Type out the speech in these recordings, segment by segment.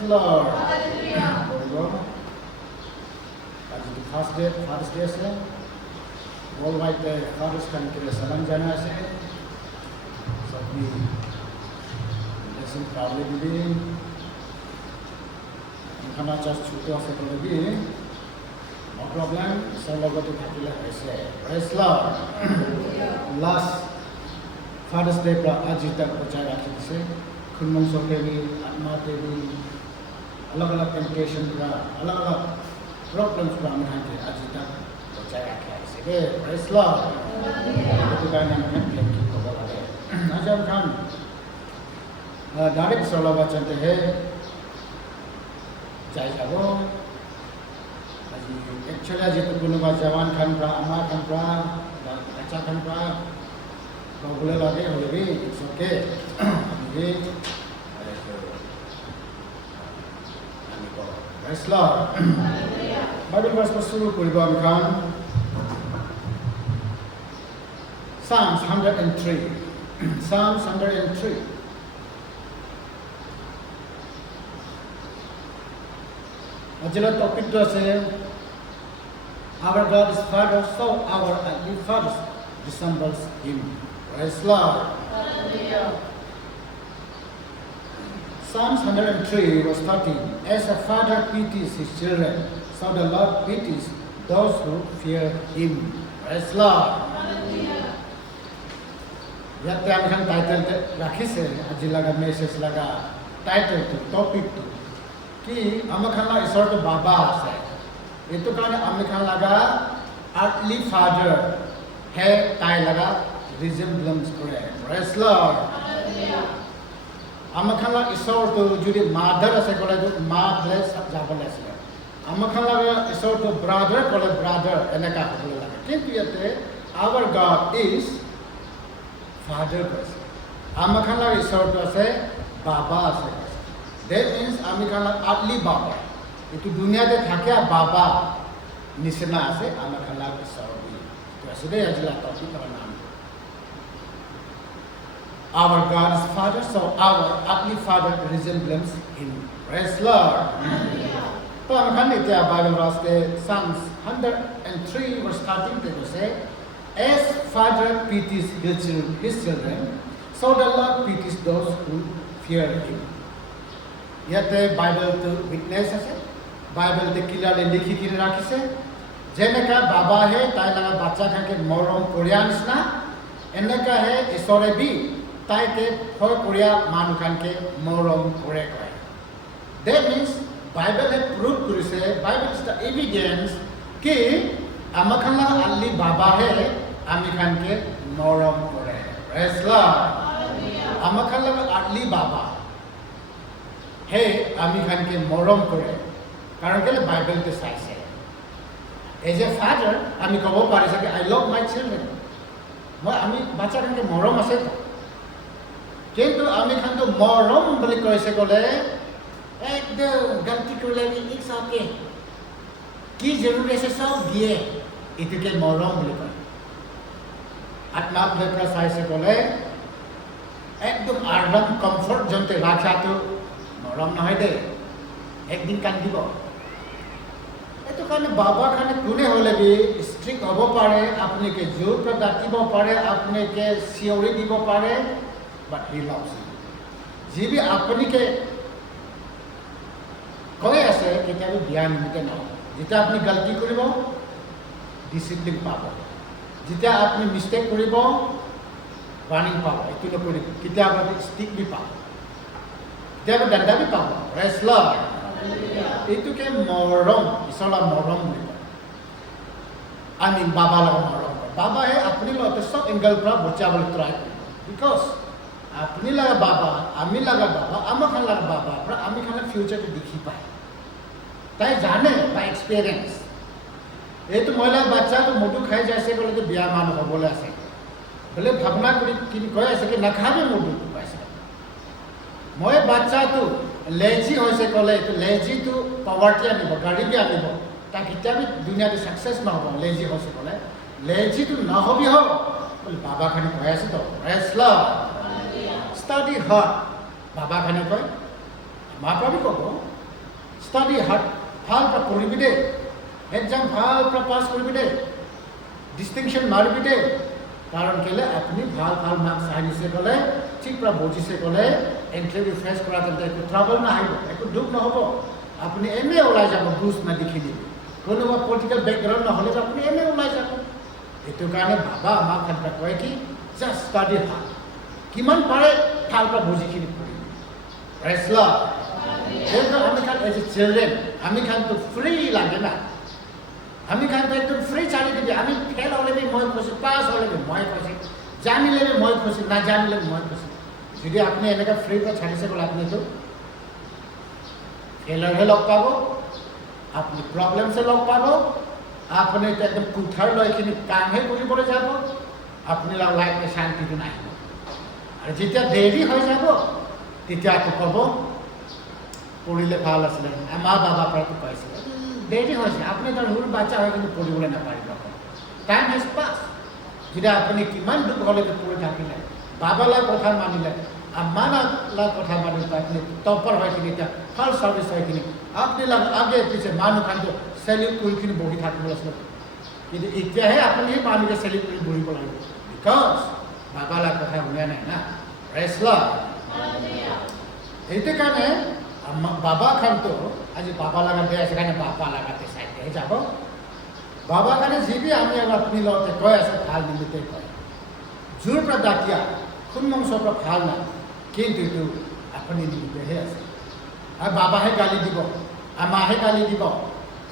the Lord. As the Father's Day আছে worldwide fathers kan kita salam jana আছে सभी lesson proudly भी खाना just छुट्टी আছে तो भी no problem सब लोगों तो থাকিলে হৈছে praise Lord last Father's Day पर आज तक बचाए रखी से खुनमन सोके भी आत्मा ते भी अलग-अलग टेम्पटेशन का अलग-अलग प्रॉब्लम्स का हम हैं आज तक बचाए रखे हैं इसे praise Lord तो कहना है कि तो बोला है आज हम खान डायरेक्ट सोला बचते हैं जाए जाओ आज एक्चुअली आज तो कुछ बात जवान खान प्रा अम्मा खान प्रा बच्चा खान प्रा बोले लगे हो भी इट्स ओके ये praise Lord Bible verse pasuru kuribo kan Psalms 103 Psalms 103 Ajila topic to say our God is Father so our earthly fathers resembles him praise Lord Psalms 103 verse 13 As a father pities his children so the Lord pities those who fear him praise Lord Yatte amkhan title rakhise ajila ka message laga title to topic to ki amkhan la isor to baba ase etu kane amkhan laga earthly father hai tai laga resemblance kore praise Lord amkhan la isor to judi mother ase kole to ma bless jabal ase amkhan laga isor to brother kole brother enaka kole laga kintu yatte our God is Father was. Amakhan la isor to ase baba ase. That means amakhan la earthly baba. Itu dunia te thake baba nisna ase amakhan la isor bi. To aside ajla topic ka naam. Our God is Father, so our earthly Father resembles him. Praise Lord. तो amakhan ne kya Bible verse te Psalms 103 verse 13 te say As father pities his children, so the Lord pities those who fear him. Yate Bible to witness ase, Bible te clearly likhi kine rakhise. Jeneka baba hai, tai laga bacha khan ke morom koriya nisna. Eneka hai isore bi, tai ke hoy koriya manu khan ke morom kore kore. That means Bible hai proof kurise, Bible is the evidence ki amakhan la alli baba hai. Amikhan ke morom kore. Praise Lord. Amakhan la earthly baba. Hey, amikhan ke morom kore. Karon ke Bible te sai se. As a father, ami kobo pare sa I love my children. Moi ami bacha khan ke morom ase to. Kintu amikhan to morom boli koise kole ekdom galti korle ni it's okay. Ki zaruri ase sab diye. Itu ke morom boli kore. आत्मा लेकर size से बोले एकदम आराम comfort जनते राखा तो मरम नहीं दे एक दिन कान दिबो ये तो खाने बाबा खाने कुने होले भी स्ट्रिक्ट होबो पारे अपने के जोर पर डाकिबो पारे अपने के सियोरी दिबो पारे बट ही लव्स यू जी भी अपने के कोई ऐसे कि क्या भी ध्यान मुके ना जितना अपनी गलती करिबो डिसिप्लिन पाबो जितना आपने मिस्टेक करिब वार्निंग पाबो एतु न करिब किताब स्टिक भी पाबो किताब डंडा भी पाबो praise Lord एतु के मरम इसला मरम आई मीन बाबा ला मरम बाबा है अपने लो तो सब एंगल पर बचावल ट्राई बिकॉज़ अपने लगा बाबा आमी लगा बाबा आमखान लगा बाबा पर आमी खान फ्यूचर के दिखी पाए ताई जाने बाय एक्सपीरियंस ये तो महिला बच्चा तो मोटू खाए जैसे बोले तो बिया मान हो बोले ऐसे बोले भावना करी कि कोई ऐसे कि न खाबे मोटू पैसा मोए बच्चा तो लेजी हो से कोले तो लेजी तो पॉवर्टी आनिबो गरीबी आनिबो ताकि तभी दुनिया में सक्सेस ना हो लेजी हो से कोले लेजी तो ना हो भी हो बोले बाबा खाने को ऐसे तो praise Lord study hard बाबा खाने को মাপাবি ক'ব ষ্টাডি হাৰ্ড ভাল পৰা পঢ়িবি দেই এক্সাম ভাল পৰা পাছ কৰিবি দেই ডিষ্টিংশ্যন মাৰিবি দেই কাৰণ কেলে আপুনি ভাল ভাল মাৰ্কছ আহিছে ক'লে ঠিক পৰা বুজিছে ক'লে ইণ্টাৰভিউ ফেচ কৰা তেন্তে একো ট্ৰাবল নাহিব একো দুখ নহ'ব আপুনি এনেই ওলাই যাব ঘুচ নেদেখিলে কোনোবা পলিটিকেল বেকগ্ৰাউণ্ড নহ'লে আপুনি এনেই ওলাই যাব এইটো কাৰণে বাবা আমাক এটা কয় কি জাষ্ট ষ্টাডি হাৰ্ড কিমান পাৰে ভাল পৰা বুজিখিনি পঢ়িব ৰেচলা সেইটো আমি খান এজ এ চিলড্ৰেন আমি খানতো ফ্ৰী লাগে না আমি খানতো একদম ফ্ৰী চালি দিবি আমি ফেল হ'লে মই খুচি পাছ হ'লে মই খুচি জানিলে মই খুচি নাজানিলে মই খুচি যদি আপুনি এনেকৈ ফ্ৰী পৰা ছাড়িছে ক'লে আপুনিতো ফেইলৰহে লগ পাব আপুনি প্ৰব্লেমছে লগ পাব আপুনি একদম কুঠাৰ লৈ কিনি কামহে কৰিবলৈ যাব আপুনি লাইফে শান্তিটো নাহিব আৰু যেতিয়া দেৰি হৈ যাব তেতিয়া আকৌ ক'ব পঢ়িলে ভাল আছিলে আমাৰ বাবা পৰাতো কৈছিলে দেৰি হৈছে আপুনি তাৰ সৰু বাচ্চা হৈ কিন্তু পঢ়িবলৈ নাপাৰিব টাইম হেজ পাছ যেতিয়া আপুনি কিমান দুখ হ'লেতো পঢ়ি থাকিলে বাবালৈ কথা মানিলে আমালৈ কথা মানিলে আপুনি টপাৰ হৈ কিনি এতিয়া ভাল চাৰ্ভিচ হৈ কিনি আপুনি আগে পিছে মানুহ খানটো চেলিউট কৰি কিনি বহি থাকিব আছিলে কিন্তু এতিয়াহে আপুনি মানুহকে চেলিউট কৰি বহিব লাগিব বিকজ বাবালৈ কথা শুনা নাই না ৰেচলা সেইটো কাৰণে বাবা খানতো আজি বাবা লাগাতে আছে কাৰণে বাবা লাগাতে চাইতে যাব বাবা কাৰণে যি বি আমি আপুনি লগতে কৈ আছে ভাল নিমিত্তে কয় জোৰ পৰা ডাকিয়া কোন মংসৰ পৰা ভাল নাই কিন্তু এইটো আপুনি নিমিত্তেহে আছে আৰু বাবাহে গালি দিব আমাহে গালি দিব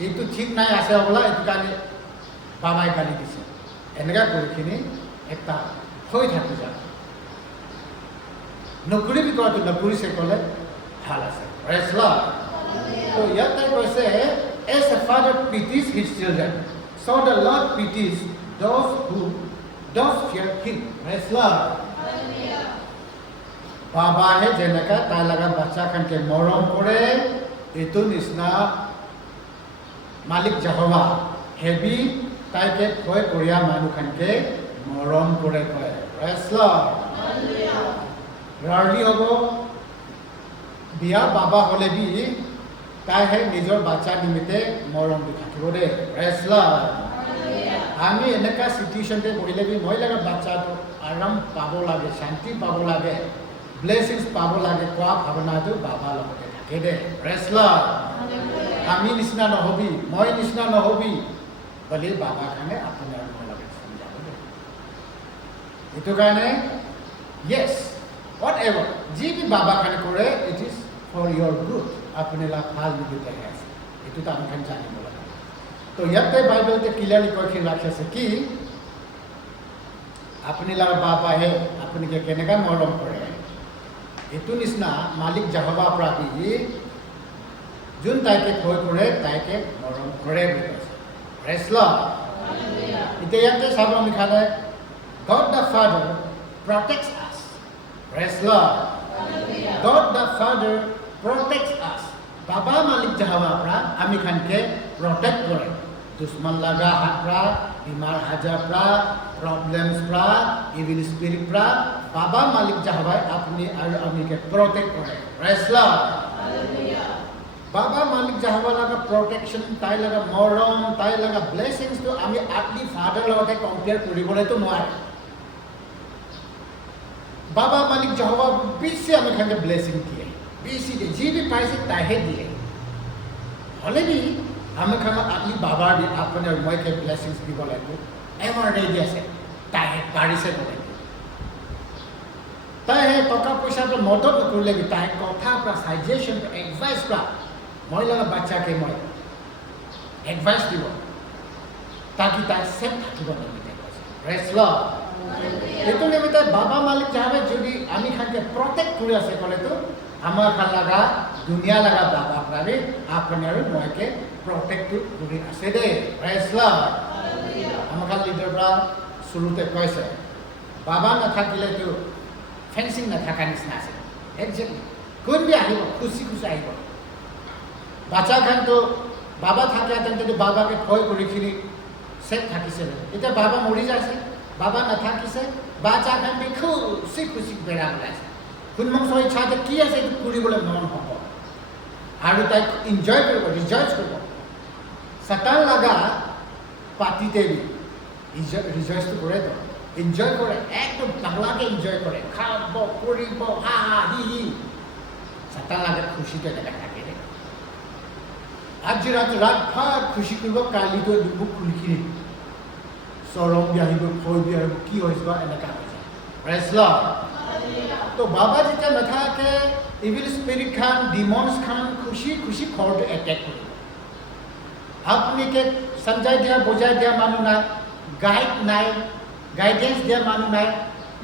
এইটো ঠিক নাই আছে হ'বলা এইটো কাৰণে বাবাই গালি দিছে এনেকুৱা কৰিখিনি এটা হৈ থাকি যাব নকৰিবি কোৱাটো নকৰিছে ক'লে ভাল আছে ৰেচলা তো ইয়াতে কৈছে as a father pities his children so the Lord pities those who does fear him ৰেচলা বাবাহে যেনেকা তাৰ লগা বাচ্চা খানকে মৰম কৰে এইটো নিচিনা মালিক যহোৱা হেবি তাইকে ভয় কৰিয়া মানুহ খানকে মৰম কৰে কয় ৰেচলা ৰাৰ্লি হ'ব বিয়া বাবা হ'লে বি তাইহে নিজৰ বাচ্চা নিমিত্তে মৰম দি থাকিব দেই ৰেচলা আমি এনেকুৱা চিটুৱেশ্যনতে বহিলে বি মই লগা বাচ্চাটো আৰাম পাব লাগে শান্তি পাব লাগে ব্লেছিংছ পাব লাগে কোৱা ভাৱনাটো বাবা লগতে থাকে দেই ৰেচলা আমি নিচিনা নহবি মই নিচিনা নহবি বুলি বাবা কাৰণে আপোনাৰ মই লাগে বুজাব দেই এইটো কাৰণে য়েছ whatever যি বি বাবা কাৰণে কৰে it is for your good apne la phal nibite hai etu ta ami khan jani bola to yatte bible te clearly koi khin rakhe se ki apne la baba hai apne ke kene ka morom kore etu nisna malik jehova prati jun tai ke koi kore tai ke morom kore রেসলা ite yatte sab ami khane God the Father protects us রেসলা God the Father protects us. Baba Malik Jahwa pra ami khan ke protect kore. Dushman laga hat pra, bimar haja pra, problems pra, evil spirit pra, Baba Malik Jahwa apni aru ami ke protect kore. Resla. Hallelujah. Baba Malik Jahwa laga protection, tai laga morom, tai laga blessings to ami atli father lote compare koribole to noare. Baba Malik Jahwa bisi ami khan ke blessing diye. বেশি দিয়ে যে B পাইছে তাহে দিয়ে হলে B আমি খানা আপনি বাবার বি আপনার ময়কে ব্লেসিংস দিব লাগবে এমন রেডি আছে তাহে গাড়িছে বলে তাহে টাকা পয়সাটা মদত করলে বি তাহে কথা প্রা সাজেশন এডভাইস প্রা মই লাগা বাচ্চাকে মই এডভাইস দিব তাকি তাই সেফ থাকিব নিমিত্তে রেসলা এটো নিমিত্তে বাবা মালিক যাবে যদি আমি খানকে প্রটেক্ট করে আছে বলে তো আমার খান লাগা দুনিয়া লাগা বাবা প্রাবে আপনার ময়কে প্রটেক্ট করে আছে দে রেসলা আমার খান লিডাররা শুরুতে কইছে বাবা না থাকিলে তো ফেন্সিং না থাকা নিচিনা আছে একজাক্টলি কোন বি আহিব খুশি খুশি আহিব বাচ্চা খান তো বাবা থাকে তেন্তে বাবাকে ভয় করে খিনি সেফ থাকিছিল এটা বাবা মরি যাচ্ছে বাবা না থাকিছে বাচ্চা খান খুশি খুশি বেড়া ওলাইছে কোন মংস ইচ্ছা কি আছে এইটো কৰিবলৈ মন হ'ব আৰু তাইক এনজয় কৰিব ৰিজয়চ কৰিব সাতান লাগা পাৰ্টিতে ৰিজয়চটো কৰে তো এনজয় কৰে একদম তাগলাকে এনজয় কৰে খাব কৰিব হা হা হি হি সাতান লাগা খুশিতে দেখা থাকে আজি ৰাত ভাত খুশি কৰিব কালিতো দুখ খুলিখিনি চৰম বিয়াহিব ভয় বিয়াহিব কি হৈছে বা এনেকা হৈছে প্ৰেজ লৰ্ড তো বাবা যেতিয়া নাথাকে ইভিল স্পিৰিট খান ডিমনছ খান খুশি খুশি ঘৰটো এটেক কৰিব আপুনি কে সঞ্জয় দিয়া বুজাই দিয়া মানুহ নাই গাইড নাই গাইডেন্স দিয়া মানুহ নাই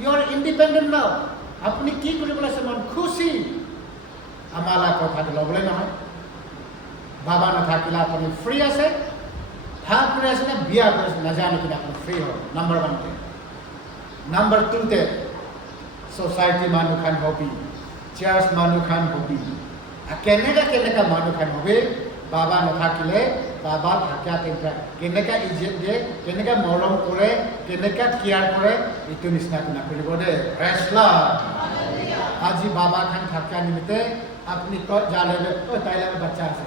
ইউ আর ইণ্ডিপেণ্ডেণ্ট নাও আপুনি কি কৰিবলৈ আছে মন খুশি আমালা কথাটো ল'বলৈ নহয় বাবা নাথাকিলে আপুনি ফ্ৰী আছে ভাগ কৰি আছে না বিয়া কৰি আছে নাজানো কিন্তু আপুনি ফ্ৰী হ'ল নম্বৰ 1 তে নম্বৰ 2 তে সোসাইটি মানুহ খান হবি চাৰ্চ মানুহ খান হবি কেনেকা মানুহ খান হবে বাবা নাথাকিলে বাবা থাকা কেনেকা ইজ্জত দিয়ে কেনেকা মৰম কৰে কেনেকা কেয়াৰ কৰে এইটো নিচিনা নকৰিব দেই প্ৰেজ লৰ্ড আজি বাবা খান থাকা নিমিত্তে আপুনি জানে তাই লগা বাচ্চা আছে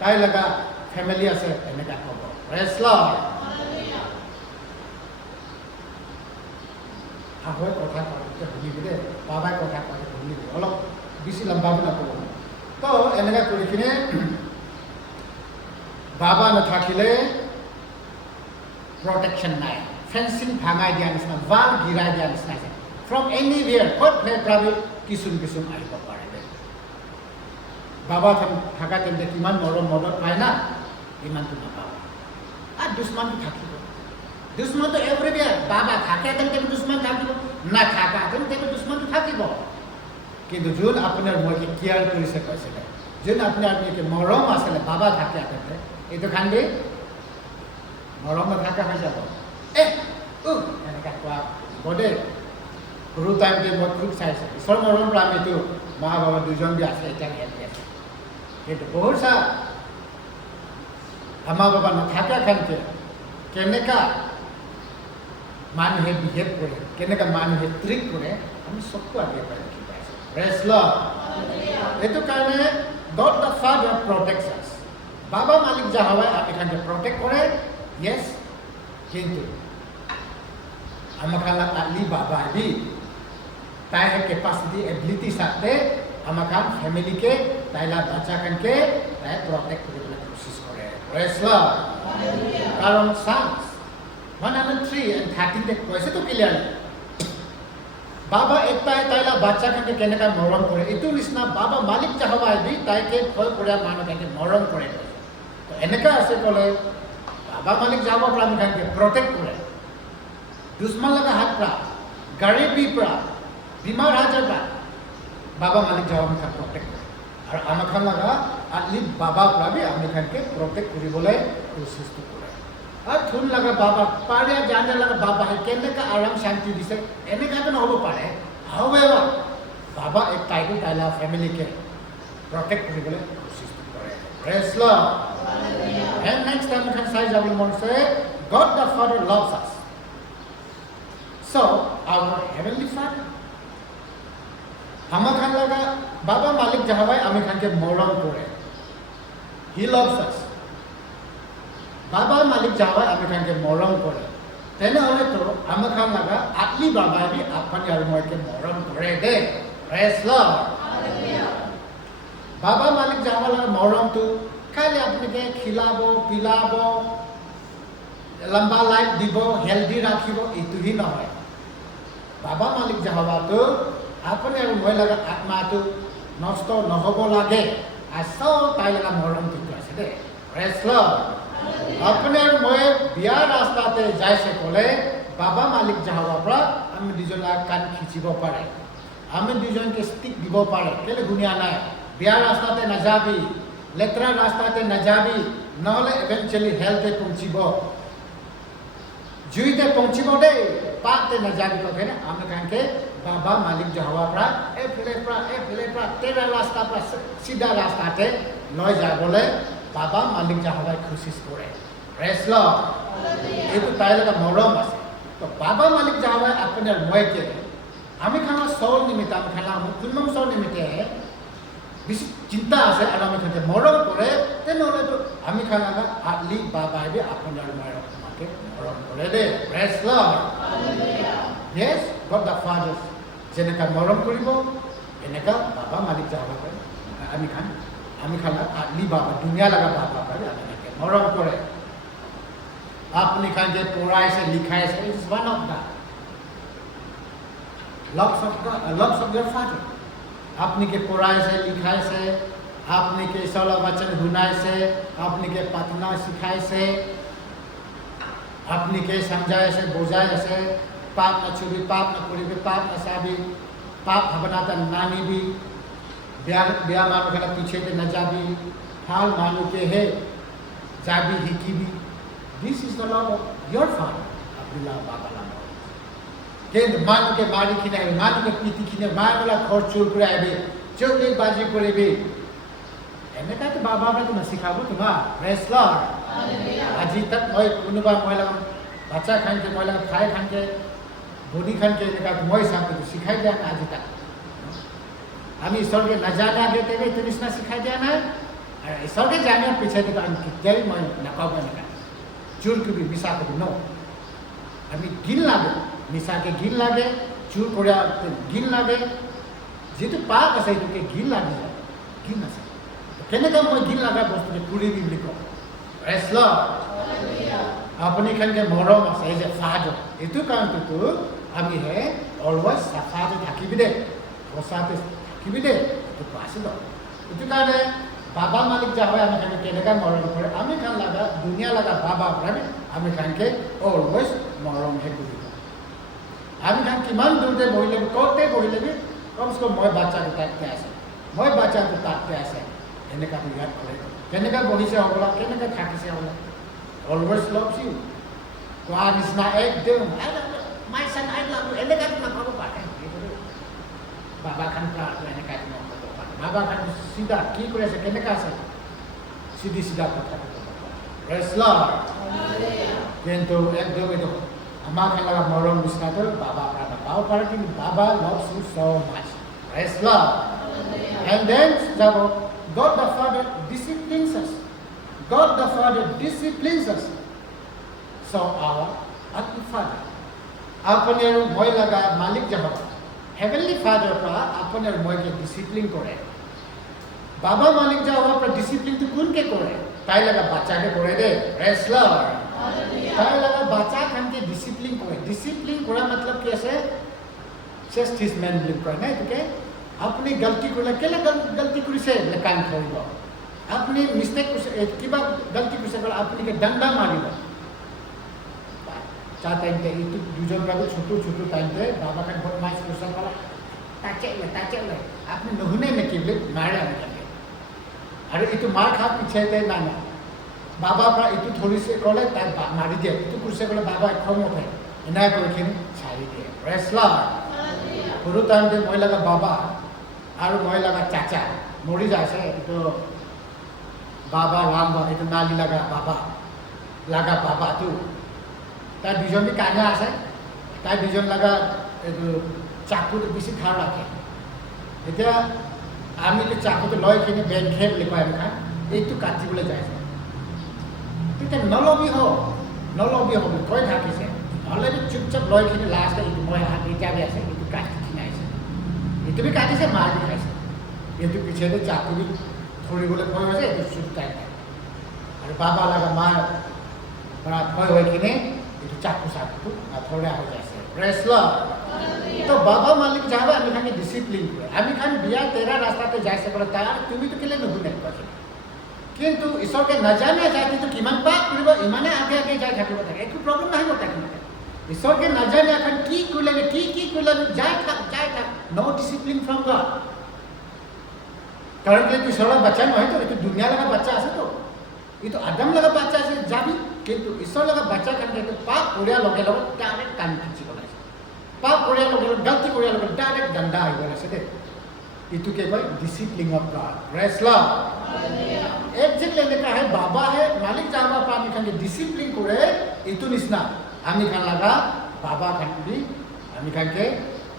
তাই লগা ফেমিলি আছে এনেকা হ'ব প্ৰেজ লৰ্ড শাহুৱে কথা কওঁতে শুনিবি দেই বাবাই কথা কওঁতে শুনিবি অলপ বেছি লম্বাব নক'ব তো এনেকা কৰি কিনে বাবা নাথাকিলে প্ৰটেকশ্যন নাই ফেন্সিং ভাঙাই দিয়া নিচিনা ৱাল গিৰাই দিয়া নিচিনা ফ্ৰম এনিৱেৰ ক'ত প্ৰাবি কিছু আহিব পাৰে বাবা থাকা তেন্তে কিমান মৰম মদত পায় না ইমানটো নাপাব আৰু দুশ্মনটো থাকিব দুশ্মনটো এভৰিৱেৰ বাবা থাকে তেন্তে দুশ্মন থাকিব নাথাকা তেন্তে দুশ্মনটো থাকিব কিন্তু যোন আপোনাৰ মইকে কেয়াৰ কৰিছে কৈছিলে যোন আপোনাৰ মৰম আছিলে বাবা থাকে তেন্তে এইটো খান্দি মৰম নাথাকা হৈ যাব এনেকা কোৱা বদে সৰু টাইমতে মই খুব চাইছোঁ ঈশ্বৰ মৰম পৰা আমিতো মা বাবা দুজন বি আছে এতিয়া হেল্পি আছে কিন্তু বহুত চা মা বাবা নাথাকা খানকে কেনেকা মানুহে বিহেভ কৰে কেনেকা মানুহে ট্ৰিট কৰে আমি চবটো আগে পাই দেখি পাইছোঁ প্ৰেজ লৰ্ড এইটো কাৰণে গড দ্য ফাদাৰ প্ৰটেক্টছ আছ বাবা মালিক যাহাৱাই আমি প্ৰটেক্ট কৰে ইয়েছ কিন্তু আমাক আলি বাবা আলি তাই कैपेसिटी एबिलिटी साथे আমাক फैमिली के ताइला बच्चा के ताइ प्रोटेक्ट करने कोशिश करे प्रेज लॉर्ड कारण साम्स 103 and 13 के कैसे तो क्लियर बाबा एकता ताइला बच्चा के केनेका मरम करे इतु निसना बाबा मालिक चाहवाय भी ताइ के भय पड़ा मानो के मरम करे तो एनेका আছে কলে बाबा मालिक जावा प्राण के प्रोटेक्ट करे दुश्मन लगा हाथ प्रा गरीबी प्रा बीमार हाजर प्रा बाबा मालिक जावा में प्रोटेक्ट करे और आमखान लगा आली बाबा प्रा भी आमखान के प्रोटेक्ट करिबले कोशिश करे और थुन लगा बाबा पारे जाने लगा बाबा है केने का आराम शांति दिसे एने का तो होबो पारे हाउएवर बाबा एक टाइटल ताइला फैमिली के प्रोटेक्ट करिबले कोशिश करे praise Lord and next time can say I will want to say God the Father loves us so our heavenly Father আমাখান লাগা বাবা মালিক যাহাবাই আমি খানকে মরম করে he loves us বাবা মালিক যাহাবাই আমি খানকে মরম করে তেনে হলে তো আমাখান লাগা আপনি বাবা भी আপনি আর মইকে মরম করে দে প্রেজ লর্ড হালেলুয়া বাবা মালিক যাহাবাই লাগা মরম তো খালি আপনাকে খিলাব পিলাব লম্বা লাইফ দিব হেলদি রাখিব এইটোহি নহয় বাবা মালিক যাহাবাটো আপনি আর মই লাগা আত্মাটো নষ্ট নহব লাগে আসো তাই লাগা মরম ঠিক আছে দে প্রেজ লর্ড আপনি আর মই বিয়া রাস্তাতে যাইছে কলে বাবা মালিক যাহাবা পৰা আমি দুজন কান খিচিব পারে আমি দুজনকে স্টিক দিব পারে কেলে গুনিয়া নাই বিয়া রাস্তাতে না যাবি लेतरा रास्ताते न जाबी नहले इवेंचुअली हेल्थ पहुंचीब जुईते पहुंचीब दे पाते न जाबी तो कहने आमे कांके बाबा मालिक जहावा प्रा ए फिले प्रा तेरा रास्ता पर सीधा रास्ता ते लय जा बोले बाबा मालिक जहावा कोशिश करे प्रेज लॉर्ड हालेलुया एतो ताई लगा मरम আছে तो बाबा मालिक जहावा अपने मय के आमी खाना सोल निमित्त आमी खाना कुलम सोल निमित्त বেছি চিন্তা আছে আৰু আমি খানকে মৰম কৰে তেনেহ'লেতো আমি খানাকা আটলি বাবাই বি আপোনাৰ মাকে মৰম কৰে দে praise Lord yes God the Father যেনেকা মৰম কৰিব এনেকা বাবা মালিক যাবা কৰে আমি খানা আটলি বাবা দুনিয়া লাগা বাবা কৰে আমি খানকে মৰম কৰে আপনি খানকে পঢ়াইছে লিখাইছে it is one of the loves of God loves of your father आपने के पढ़ाई से लिखाई से आपने के सोलह वचन सुनाई से आपने के पढ़ना सिखाई से आपने के समझाए से बुझाए से पाप न छुबी पाप न करी भी पाप न साबी पाप बनाता नानी भी ब्याह मानो के पीछे के न जाबी हाल मानो के है जाबी हिकी भी this is the love of your father अपनी लव बाबा लव কিন্তু মানুষকে মারি কিনাবে মানুষকে পিটি কিনে মানুষরা ঘর চোর করে আইবে চোখে বাজি করবে এনেকা তো বাবা আমরা তোমার শিখাবো তোমার রেসলার আজি তক মই কোনোবা মহিলা বাচ্চা খানকে মহিলা খাই খানকে বডি খানকে এনেকা মই সাথে শিখাই দেয়া না আজি তক আমি ঈশ্বরকে না জানা আগে তেবে তুমি না শিখাই দেয়া না আর ঈশ্বরকে জানার পিছে তো আমি কিতাই মই না কব না চোর কবি মিছা কবি নো আমি গিল লাগে নিশা के गिल लागे चूर कोड़ा गिल लागे जेतु पाप আছে এটুকে गिल লাগি যায় गिल আছে কেনেকা মই गिल লাগা বস্তুকে পুরি দি লিখো রেসলা আপনি খানকে মরম আছে এই যে ফাদার এটু কারণটো আমি হে অলওয়েজ সাফাতে থাকিবি দে বসাতে থাকিবি দে তো পাসিল এটু কারণে বাবা মালিক যা হয় আমি খানকে কেনেকা মরম করে আমি খান লাগা দুনিয়া লাগা বাবা প্রাণে আমি খানকে অলওয়েজ মরম হে করি আমি খান কিমান দূৰতে বহিলে কতে বহিলে বি কমসে কম মই বাচ্চাটো তাতে আছে মই বাচ্চাটো তাতে আছে এনেকা ইয়াত কৰে কেনেকা বহিছে হবলা কেনেকা থাকিছে হবলা অলৱেজ লভছ ইউ কোৱা নিচিনা একদম মাই সন আই লাভ ইউ এনেকা নকব পাৰে বাবা খান প্ৰাৰ্থনা এনেকা নকব পাৰে বাবা খান সিধা কি কৰি আছে কেনেকা আছে সিধি সিধা কথা ক'ব প্ৰেজ লৰ্ড কিন্তু একদম এইটো আমার খেলা মরম বিস্তার বাবা প্রাণা পাও পারে কিন্তু বাবা loves you so much praise Lord and then God the Father disciplines us God the Father disciplines us so our earthly Father अपने মই লাগা মালিক যাব heavenly Father pra अपने মই के discipline করে বাবা মালিক যাওয়া পর ডিসিপ্লিন তো কোন কে করে তাই লাগা বাচ্চাকে করে দে praise Lord তাই লাগা বাচ্চা খানকে ডিসিপ্লিন করে ডিসিপ্লিন করা मतलब कैसे চেষ্টিসমেন্ট বিল করে না তোকে আপনি গলতি করলে কেলে গলতি করিছে কান ধরিব আপনি মিস্টেক কিবা গলতি করিছে আপনি কে দণ্ডা মারিব চা টাইমতে ইটু দুজন বাবু ছোট ছোট টাইমতে বাবা খান বদমাইশ করছে বলা তাকে আপনি নহুনে নাকি মারে আমি আর ইটু মার খা পিছাইতে না না বাবা প্রা ইটু ধরিছে কলে তাই মারি দিয়ে ইটু করছে কলে বাবা খং ওঠে এনা কইখিনি ছাড়ি দিয়ে প্রেজ লর্ড পুরো টাইমতে মই লাগা বাবা আর মই লাগা চাচা মরি যাচ্ছে তো বাবা রাম এটা নালি লাগা বাবা তু তাই দুজন কাজা আছে তাই দুজন লাগা চাকু বেশি ধার রাখে এটা আমি তো চাকুটো লয় কিনে বেন খেপ লিখা আমি খান এইটো কাটিবলৈ যাইছে তেতিয়া নলবি হ'ব কৈ থাকিছে অলৰেডি চুপচাপ লয় কিনে লাষ্ট এইটো মই হাত ইটাবি আছে এইটো কাটি কিনে আহিছে এইটো বি কাটিছে মাৰ দি খাইছে এইটো পিছতে চাকু বি ধৰিবলৈ কৈ আছে এইটো চুপ টাইম আৰু বাবা লাগা মাৰ পৰা ভয় হৈ কিনে এইটো চাকুটো থৰা হৈ যাইছে প্ৰেজ লৰ্ড तो बाबा मालिक जावे আমি খানে ডিসিপ্লিন করে আমি খান বিয়া তেরা রাস্তাতে যাইছে বলে তার তুমি তো কেলে নহুনে পাছে কিন্তু ঈশ্বরকে না জানা যাতে তো কিমান পাপ করিব ইমানে আগে যাই থাকিব থাকে একটু প্রবলেম নাই হতা কি ঈশ্বরকে না জানা এখন কি কইলেন যাই থাক নো ডিসিপ্লিন ফ্রম গড কারণ কি ঈশ্বরের বাচ্চা নয় তো এটা দুনিয়া লাগা বাচ্চা আছে তো ये तो आदम लगा बाच्चा আছে যাবি কিন্তু ঈশ্বর লাগা বাচ্চা কান তো পাপ করিয়া লগে ডাইরেক্ট কান খিচি বলাইছে পাপ করিয়া লগে গলতি করিয়া লগে ডাইরেক্ট দণ্ডা আই বলাইছে দে ইটুকে কয় discipline of God praise Lord exactly লেখা है बाबा है मालिक जावा पा আমি খান ডিসিপ্লিন করে ইটু নিসনা আমি খান লাগা বাবা খান বি আমি খানকে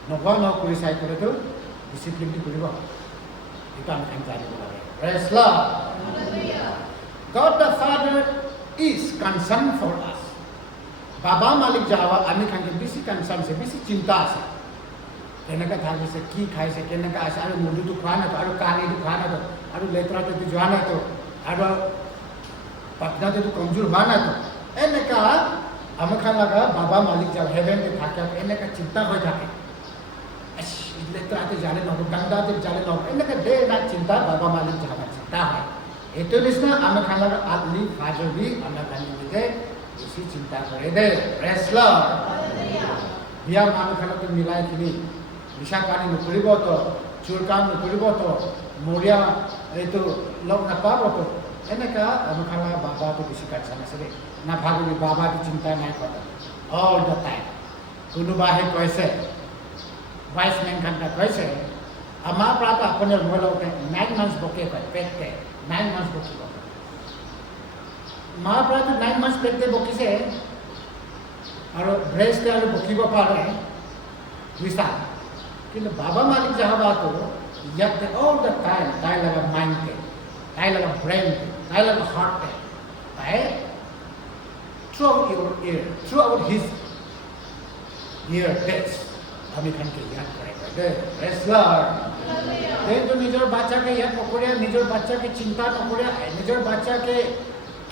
নগা ন করি সাই করে তো ডিসিপ্লিন করিব itu আমি জানিব লাগে praise Lord God the Father is concerned for us বাবা মালিক যাওয়া আমি খানকে বেশি কনসার্ন আছে বেশি চিন্তা আছে কেনেকা থাকিছে কি খাইছে কেনেকা আছে আৰু মুৰ্গীটো খোৱা নাই আৰু কানিটো খোৱা নাই আৰু লেতেৰাটো যোৱা নাই আৰু পাটনাটো কমজোৰ হোৱা নাই এনেকা আমার খান লাগা বাবা মালিক যাব হেভেনে থাকে এনেকা চিন্তা হয়ে থাকে লেতেরাতে জানে না গন্দাতে জানে না এনেকা ডে না চিন্তা বাবা মালিক যাবার চিন্তা হয় এতো নিশ্চয় আমার খান লাগা আপনি ফাদার भी আমার খান মধ্যে বেশি চিন্তা করে দে প্রেজ লর্ড বিয়া মানুষ খান তো মিলাই কিনি নিশা পানি নকরিব তো চুরকাম নকরিব তো মরিয়া এই তো লোক না পাবো তো এনেকা আমার খান লাগা বাবা তো বেশি কাছে আছে না ভাবি বাবা কি চিন্তা নাই করে অল দ্য টাইম কোনোবাহে কৈছে वाइस मैन खानका कैसे अमा प्रात अपने मोलोके 9 months बोके कय पेटे 9 months बोकी बोके मा प्रात 9 months पेटे बोकी से और ब्रेस्ट के और बोकी बो पारे विसा किंतु बाबा मालिक जहां बात हो यट ऑल द टाइम ताई लगा माइंड पे ताई लगा ब्रेन पे ताई लगा हार्ट पे right throughout your ear throughout his ear bits আমি খানকে ইয়াদ করে দে প্রেজ লর্ড এই তো নিজের বাচ্চাকে ইয়াদ নকরে নিজের বাচ্চাকে চিন্তা নকরে নিজের বাচ্চাকে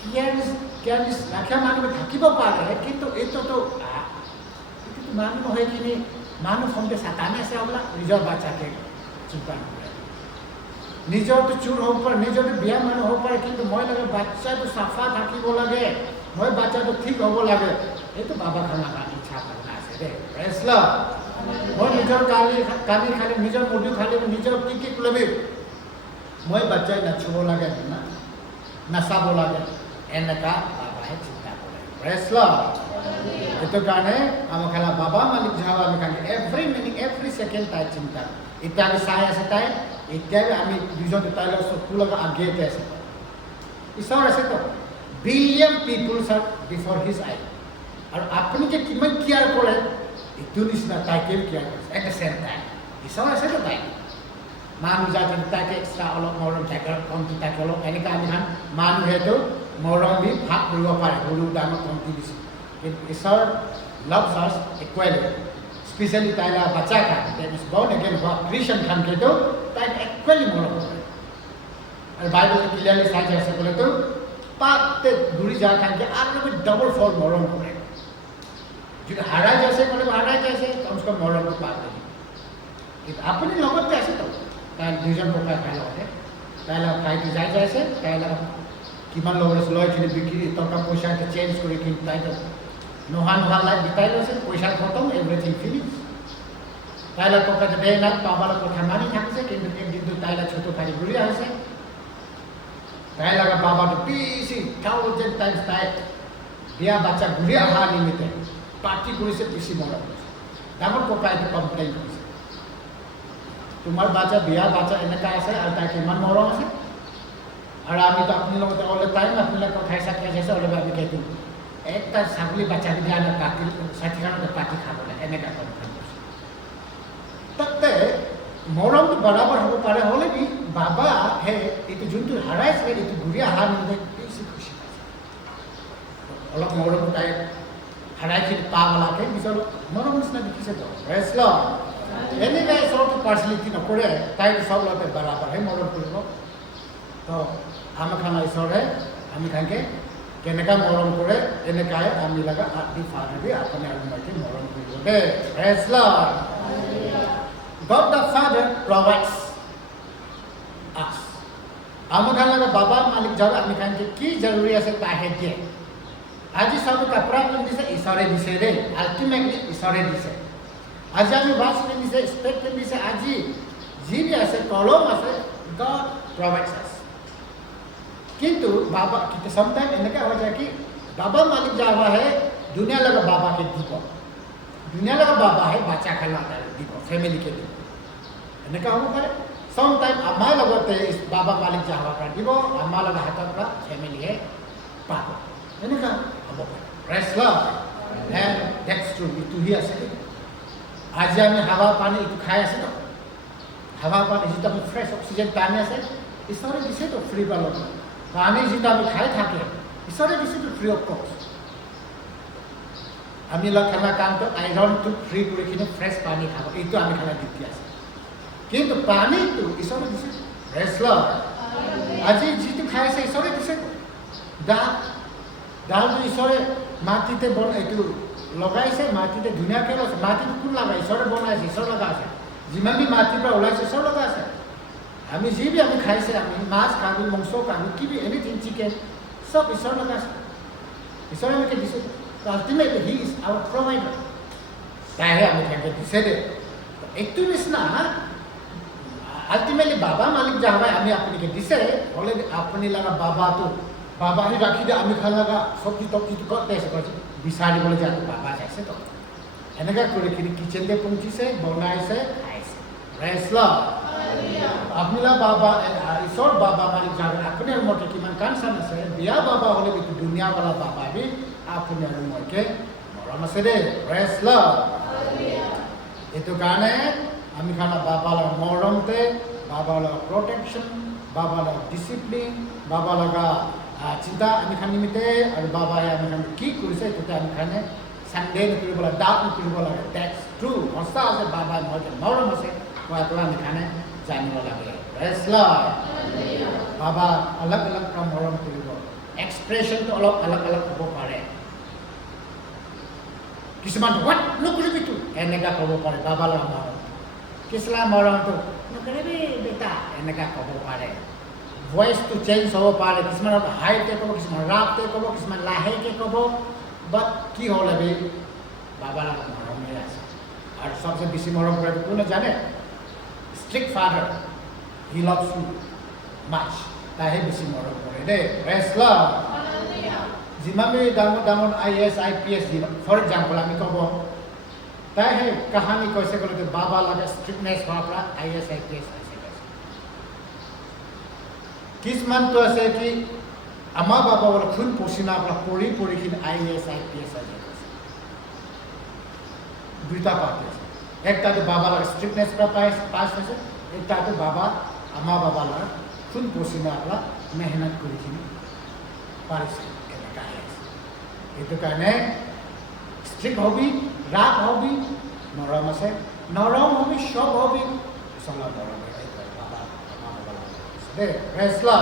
কেয়ারলেস রাখা মানুষ থাকিব পারে কিন্তু এইটো তো মানুষ হয় কিনি মানুষ সঙ্গে সাতানে আছে ওগুলা নিজের বাচ্চাকে চিন্তা নকরে নিজের তো চুর হোক পারে নিজের বিয়া মানুষ হোক পারে কিন্তু মই লাগে বাচ্চা তো সাফা থাকিব লাগে মই বাচ্চা তো ঠিক হব লাগে এই তো বাবা খানা ইচ্ছা ভাবনা আছে দে প্রেজ লর্ড মই নিজৰ কালি খালি নিজৰ মুৰ্গী খালি নিজৰ কি ল'বি মই বাচ্চাই নাচিব লাগে না নাচাব লাগে এনেকা বাবাই চিন্তা কৰে প্ৰেজ লৰ্ড এইটো কাৰণে আমাৰ খালা বাবা মালিক যাওঁ আমি কাৰণে এভৰি মিনিট এভৰি ছেকেণ্ড তাই চিন্তা এতিয়া আমি চাই আছে তাই এতিয়া আমি দুজন তাই লগত চকু লগত আগেতে আছে ঈশ্বৰ আছে তো billion peoples are before his eye আৰু আপুনি যে কিমান কেয়াৰ কৰে itu nisna taikil kian at the same time isaw sa to tay manu jatin taike extra olok morom taikal konti taikalo ani kami han manu hetu morom bi bhag koribo pare hulu dano konti bisi isaw loves us equally especially taila bacha ka that is born again for Christian khan ke to tai equally morom ar bible clearly sai jaise bole to patte duri ja khan ke aru double fold morom kore जो हारा जैसे मतलब हारा जैसे कम से कम model को पार नहीं अपने लगत जैसे तो ताल डिवीजन को का पहला होते पहला फाइट जाए जैसे पहला किमान लोग स्लोय किने बिक्री तो का पैसा के चेंज करे कि ताई तो नोहान लाइफ बिताइलो से पैसा खत्म एवरीथिंग फिनिश पहला तो का डे नाइट पावाला को खानानी थाकছে কিন্তু एक दिन तो ताईला ছোট খালি ঘুরে আসে ताईला का बाबा तो पीसी 1000 टाइम्स ताई बिया बच्चा घुरे आहा निमित्ते পার্টি করেছে বেশি বড় ডাঙর কোপাইতে কমপ্লেইন করেছে তোমার বাচ্চা বিয়া বাচ্চা এনেকা আছে আর তাকে ইমান মরম আছে আর আমি তো আপনি লোক অল টাইম আপনি লোক খাই সাথে যাইছে ওলে আমি কে দিন একটা ছাগলি বাচ্চা দিয়া না কাটিল সাথীখানে পার্টি খাবো না এনেকা কমপ্লেইন করছে তবে মরম তো বরাবর হতে পারে হলে কি বাবা হে এটি যোনটো হারাইছে এটি ঘুরিয়া হার মধ্যে বেশি খুশি আছে অলপ মরম তাই हाराई पावला के बिचर मरमस ना दिखिसे तो praise lord any guys sort of partiality न करे ताई सब लते बराबर है मरम करबो तो हम खाना इसरे हम खाके केनेका मरम करे एनेका आमी लगा आदि फादर भी अपने आदमी के मरम करबो दे praise Lord God the Father provides us हम खाना लगा बाबा मालिक जब आमी खाके की जरूरी है ताहे दे আজি সব প্রবলেম দিছে ঈশ্বরে দিছে রে আলটিমেটলি ঈশ্বরে দিছে আজি আমি বাস দিছে এক্সপেক্ট দিছে আজি জিবি আছে কলম আছে গড প্রোভাইডস আস কিন্তু বাবা কিন্তু समटाइम এনেকা हो जाए कि बाबा मालिक जा हुआ है दुनिया लगा बाबा के दीप दुनिया लगा बाबा है बच्चा खला दीप फैमिली के दीप এনেকা हो पारे समटाइम अम्मा लगते इस बाबा मालिक जा हुआ का दीप अम्मा लगा हाथ का फैमिली है पापा এনেকা Praise Lord. And that's true. Itu hiya sih. Aja আমি হাওয়া পানি একটু খাই আছে তো হাৱা পানী যিটো আমি ফ্ৰেছ অক্সিজেন টানি আছে ঈশ্বৰে দিছেতো ফ্ৰী পালত পানী যিটো আমি খাই থাকে ঈশ্বৰে দিছেতো ফ্ৰী অফ কষ্ট আমি খানা কামটো আইৰণটো ফ্ৰী কৰি কিনে ফ্ৰেছ পানী খাব এইটো আমি খানা দিতি আছে কিন্তু পানীটো ঈশ্বৰে দিছে ৰেছলাৰ আজি যিটো খাই আছে ঈশ্বৰে দিছে ডালটো ঈশ্বৰে মাটিতে এইটো লগাইছে মাটিতে ধুনীয়াকৈ লৈছে মাটিটো কোন লগাই ঈশ্বৰে বনাইছে ঈশ্বৰ লগা আছে যিমান বি মাটিৰ পৰা ওলাইছে ঈশ্বৰ লগা আছে আমি যি বি আমি খাইছে আমি মাছ খাবি মাংস খাবি কি বি এনিথিং চিকেন চব ঈশ্বৰ লগা আছে ঈশ্বৰে আমাকে দিছে ultimately he is our provider তাইহে আমি খাই দিছে দে একটু নিচিনা আল্টিমেটলি বাবা মালিক যা হয় আমি আপনাকে দিছে হলে আপনি লাগা বাবাটো বাবা হি রাখি দে আমি খান লাগা সবজি টবজি করতে এসে করছে বিচারি বলে যে বাবা যাইছে তো এনেকা করে কিচেন দে পৌঁছিছে বনাইছে খাইছে রেসলা আপনি লা বাবা ঈশ্বর বাবা মালিক যাবে আপনার মতে কিমান কানসান আছে বিয়া বাবা হলে কিন্তু দুনিয়া वाला বাবা বি আপনার মতে মরম আছে দে রেসলা এতো কারণে আমি খানা বাবালা মরমতে বাবালা প্রোটেকশন বাবালা ডিসিপ্লিন বাবালা চিন্তা আমি খান নিমিতে আর বাবা আমি খান কি কৰিছে এটা আমি খানে সানডে নকৰিব লাগে ডাউট নকৰিব লাগে দ্যাটস ট্ৰু সঁচা আছে বাবা মৰম আছে কোৱাটো আমি খানে জানিব লাগে ৰেসলা বাবা অলগ অলগ কাম মৰম কৰিব এক্সপ্ৰেছনটো অলপ অলগ অলগ হ'ব পাৰে কিছুমান হোৱাট নকৰিবি তো এনেকা ক'ব পাৰে বাবা লগ মৰম কিছলা মৰমটো নকৰিবি বেটা এনেকা ক'ব পাৰে ভয়েস তো চেঞ্জ হ'ব পাৰে কিছুমান হাইতে ক'ব কিছুমান ৰাপতে ক'ব কিছুমান লাহেকে ক'ব বাট কি হ'ল আমি বাবা লগ মৰমে আছে আৰু সবচে বেছি মৰম কৰে কোনে জানে strict father he loves you much তাহে বেছি মৰম কৰে দে ৰেসলা যিমানে ডাঙৰ IAS IPS ফৰ এক্সাম্পল আমি ক'ব তাহে কাহানী কৈছে ক'লে বাবা লাগে স্ট্ৰিক্টনেছ হোৱাৰ পৰা IAS IPS আছে কিছুমান তো আছে কি আমাৰ বাবা বলে খুন পচিনা পৰা পৰি কিনে IAS IPS আছে দুইটা পাৰ্টি আছে একটা তো বাবা লাগে স্ট্ৰিক্টনেস পৰা পাস আছে একটা তো বাবা আমাৰ বাবা লাগে খুন পচিনা পৰা মেহনত কৰি কিনে পাৰিছে এইটো কাৰণে ষ্ট্ৰিক্ট হবি ৰাগ হবি নৰম আছে নৰম হবি সব হবি চলা নৰম বাবা আমাৰ বাবা দে ৰেসলা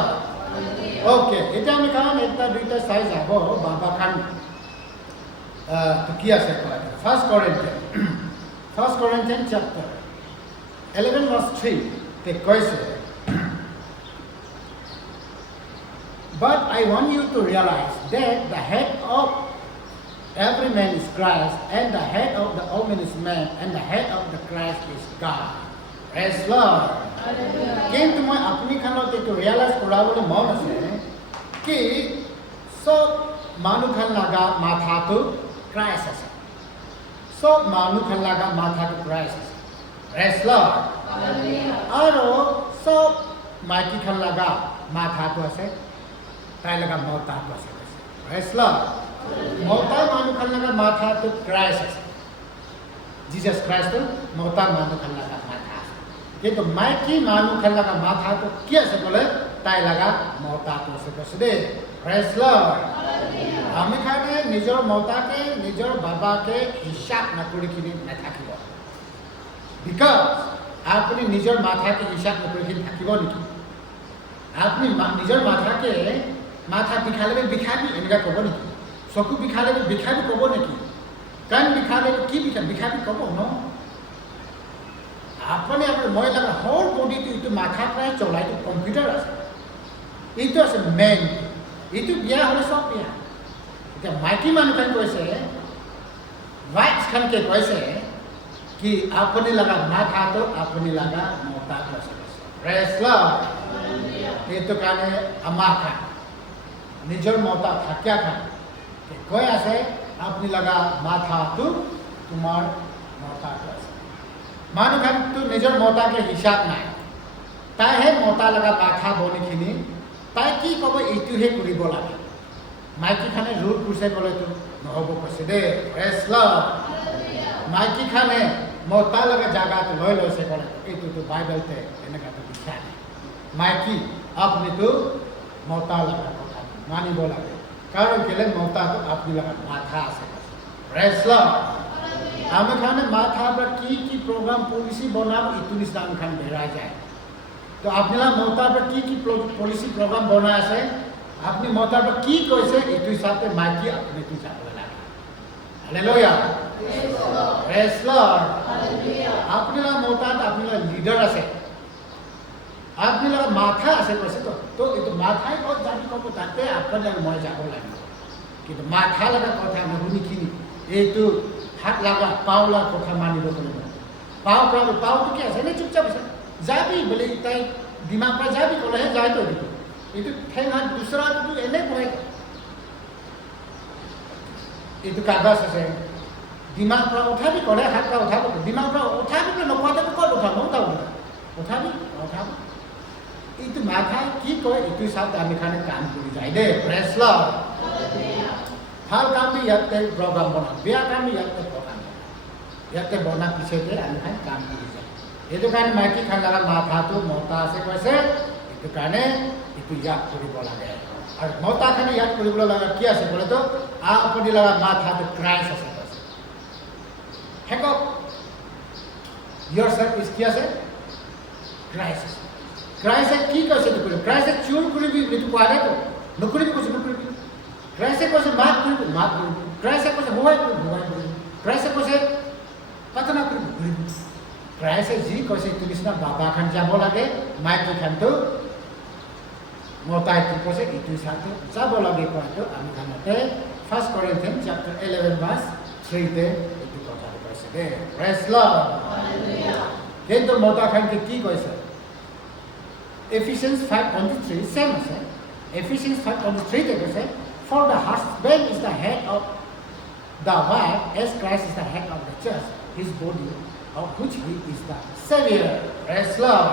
ওকে এটা আমি কারণ একটা দুইটা সাইজ যাব বাবা খান তো কি আছে ফার্স্ট করিন্থিয়ান চ্যাপ্টার 11 verse 3 তে কইছে But I want you to realize that the head of every man is Christ, and the head of the woman is man, and the head of the Christ is God. Praise Lord. কিন্তু মই আপনি খানতে তো realise কৰাবলৈ মন আছে কি সব মানুহ খান লাগা মাথাটো ক্ৰাইষ্ট আছে সব মানুহ খান লাগা মাথাটো ক্ৰাইষ্ট আছে Praise Lord. আৰু সব মাইকী খান লাগা মাথাটো আছে তাই লগা মতাটো আছে ৰেসলা মতা মানুহ খান লগা মাথাটো ক্ৰাইষ্ট আছে জিজাস ক্ৰাইষ্ট মতা মানুহ খান লগা মাথা আছে কিন্তু মাইকী মানুহ খান লগা মাথাটো কি আছে বলে তাই লগা মতাটো আছে কৈছে দেই ৰেসলা আমি খানে নিজৰ মতাকে নিজৰ বাবাকে হিসাব নকৰি কিনে নাথাকিব বিকজ আপুনি নিজৰ মাথাকে হিসাব নকৰি কিনে থাকিব নেকি আপুনি নিজৰ মাথাকে মাথা বিষালে বিষাবি এনেকা ক'ব নেকি চকু বিষালে বিষাবি ক'ব নেকি কাণ বিষালে কি বিষাবি ক'ব ন আপুনি আপোনাৰ মই লগা হোল বডিটো এইটো মাথা প্ৰায় চলাইটো কম্পিউটাৰ আছে এইটো আছে মেইন এইটো বিয়া হ'লে চব বিয়া এতিয়া মাইকী মানুহখন কৈছে ভাইচখনকে কৈছে কি আপুনি লগা মাথাটো আপুনি লগা মতাটো আছে ৰেসলা এইটো কাৰণে আমাৰ খান নিজৰ মতা থাকিয়া খান কৈ আছে আপনি লগা মাথাটো তোমাৰ মতাটো আছে মানুহ খানটো নিজৰ মতাকে হিচাপ নাই তাইহে মতা লগা মাথা বনিখিনি তাই কি ক'ব এইটোহে কৰিব লাগে মাইকী খানে ৰুল কৰিছে ক'লেতো নহ'ব কৈছে দেই ৰেসলা মাইকী খানে মতা লগা জাগাটো লৈ লৈছে ক'লে এইটোতো বাইবেলতে এনেকুৱাটো লিখা নাই মাইকী আপুনিতো মতা লগা কথা মানিব লাগে কাৰণ কেলে মতাটো আপুনি লগা মাথা আছে প্ৰেজ লৰ্ড আমি খানে মাথা পৰা কি প্ৰগ্ৰাম পলিচি বনাম ইটো নিচিনা আমি খান বেৰাই যায় তো আপোনালোক মতাৰ পৰা কি পলিচি প্ৰগ্ৰাম বনাই আছে আপুনি মতাৰ পৰা কি কৈছে এইটো হিচাপে মাইকী আপুনি কি যাব লাগে হালেলুয়া প্ৰেজ লৰ্ড আপোনালোক মতাত আপোনালোক লিডাৰ আছে আপোনালোক মাথা আছে কৈছে তো এইটো মাথাই ক'ত যাবি ক'ব তাতে আপোনালোক মই যাব লাগিব কিন্তু মাথা লগা কথা নুশুনিখিনি এইটো হাত লাগা পাও লাগা কথা মানিব লাগিব পাওটো কি আছে এনে চুপচাপ আছে যাবি বোলে তাই দিমাগ পৰা যাবি ক'লেহে যায় তো এইটো ঠেং হাত দুসৰাটো এনে বহে এইটো কাগজ আছে দিমাগ পৰা উঠাবি ক'লে হাত পৰা উঠাব দিমাগ পৰা উঠাবি নকোৱাতে ক'ত উঠাব উঠাবি এইটো মাথাই কি কয় এইটো চাপ আমি খানে কাম কৰি যায় দে প্ৰেজ লৰ্ড ভাল কাম ইয়াতে প্ৰগ্ৰাম বনাম বেয়া কাম ইয়াতে প্ৰগ্ৰাম ইয়াতে বনা পিছতে আমি খান কাম কৰি যায় এইটো কাৰণে মাইকী খান লগা মাথাটো মতা আছে কৈছে এইটো কাৰণে এইটো ইয়াত কৰিব লাগে আৰু মতা খানে ইয়াত কৰিবলৈ লগা কি আছে ক'লেতো আপুনি লগা মাথাটো ক্ৰাইষ্ট আছে কৈছে হেকক your self is কি আছে ক্ৰাইষ্ট আছে ক্ৰাইষ্টে কি কৈছে এইটো কৰিব ক্ৰাইষ্টে চুৰ কৰিবি এইটো কোৱা নাই তো নকৰিবি কৈছে নকৰিবি ক্ৰাইষ্টে কৈছে মাফ কৰিবি ক্ৰাইষ্টে কৈছে সহায় কৰিবি ক্ৰাইষ্টে কৈছে প্ৰাৰ্থনা কৰিবি ক্ৰাইষ্টে যি কৈছে এইটো নিচিনা বাবা খান যাব লাগে মাইকী খানটো মতাই কি কৈছে এইটো হিচাপে যাব লাগে কোৱাটো আমি খানতে 1 Corinthians chapter 11 verse 3 তে এইটো কথা কৈছে দে প্ৰেজ লৰ্ড কিন্তু মতা খানকে কি কৈছে Ephesians 5:23 same আছে Ephesians 5:23 তে কৈছে For the husband is the head of the wife, as Christ is the head of the church, his body, of which he is the Savior. Praise Lord.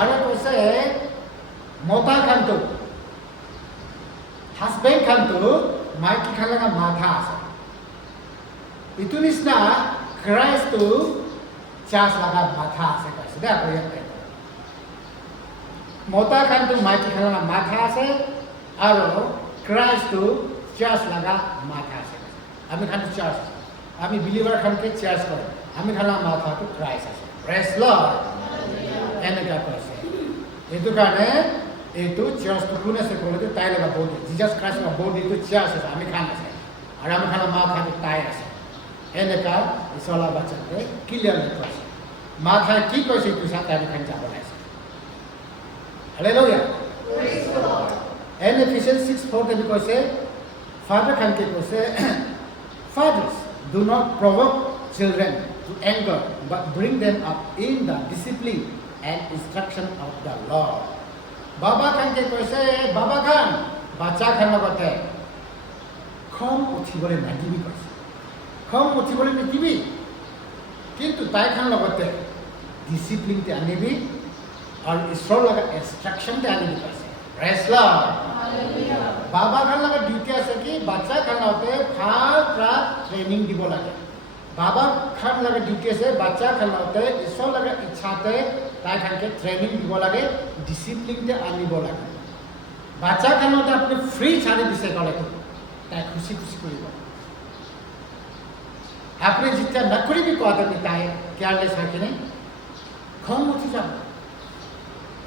Ara কৈছে মতা খানটো husband খানটো মাইকী খান লগা মাথা আছে ইটো নিচিনা ক্ৰাইষ্টটো চাৰ্চ লগা মাথা আছে কৈছে দে আকৌ ইয়াতে মতা খানটো মাইকী খান লগা মাথা আছে আৰু ক্ৰাইষ্টটো চাৰ্চ লগা মাথা আছে আমি খানটো চাৰ্চ আমি বিলিভাৰ খানকে চাৰ্চ কৰে আমি খানা মাথাটো ক্ৰাইষ্ট আছে প্ৰেজ লৰ্ড এনেকুৱা কৈছে এইটো কাৰণে এইটো চাৰ্চটো কোন আছে ক'লে তাই লগা বডি জিজাছ ক্ৰাইষ্ট লগা বডিটো চাৰ্চ আছে আমি খান আছে আৰু আমি খানা মাথাটো তাই আছে এনেকুৱা ঈশ্বৰৰ বাচ্চাতে ক্লিয়াৰলি কৈছে মাথাই কি কৈছে এইটো চাই আমি খান যাব লাগিছে hallelujah praise lord And Ephesians 6:4 because Father can say, Fathers, do not provoke children to anger, but bring them up in the discipline and instruction of the Lord. Baba can say, Baba can, bacha can logote. Come utibole nagibi koise. Come utibole nagibi. Kintu tai can logote. Discipline te anibi, or isro laga instruction te anibi koise. Praise Lord. बाबा खान लगा duty আছে কি বাচ্চা খান হতে ভাল প্রাক training দিব লাগে বাবা খান লगा ड्यूटी আছে বাচ্চা খান হতে ঈশ্বর লगा ইচ্ছাতে তাই খানকে ট্রেনিং দিব লাগে ডিসিপ্লিনতে আনিব লাগে বাচ্চা খান হতে আপনি ফ্রি ছাড়ি দিছে গলে তাই খুশি খুশি করিব আপনি যেটা না করিবি কথা তাই কেয়ারলেস হয় কি নাই খং উঠি যাব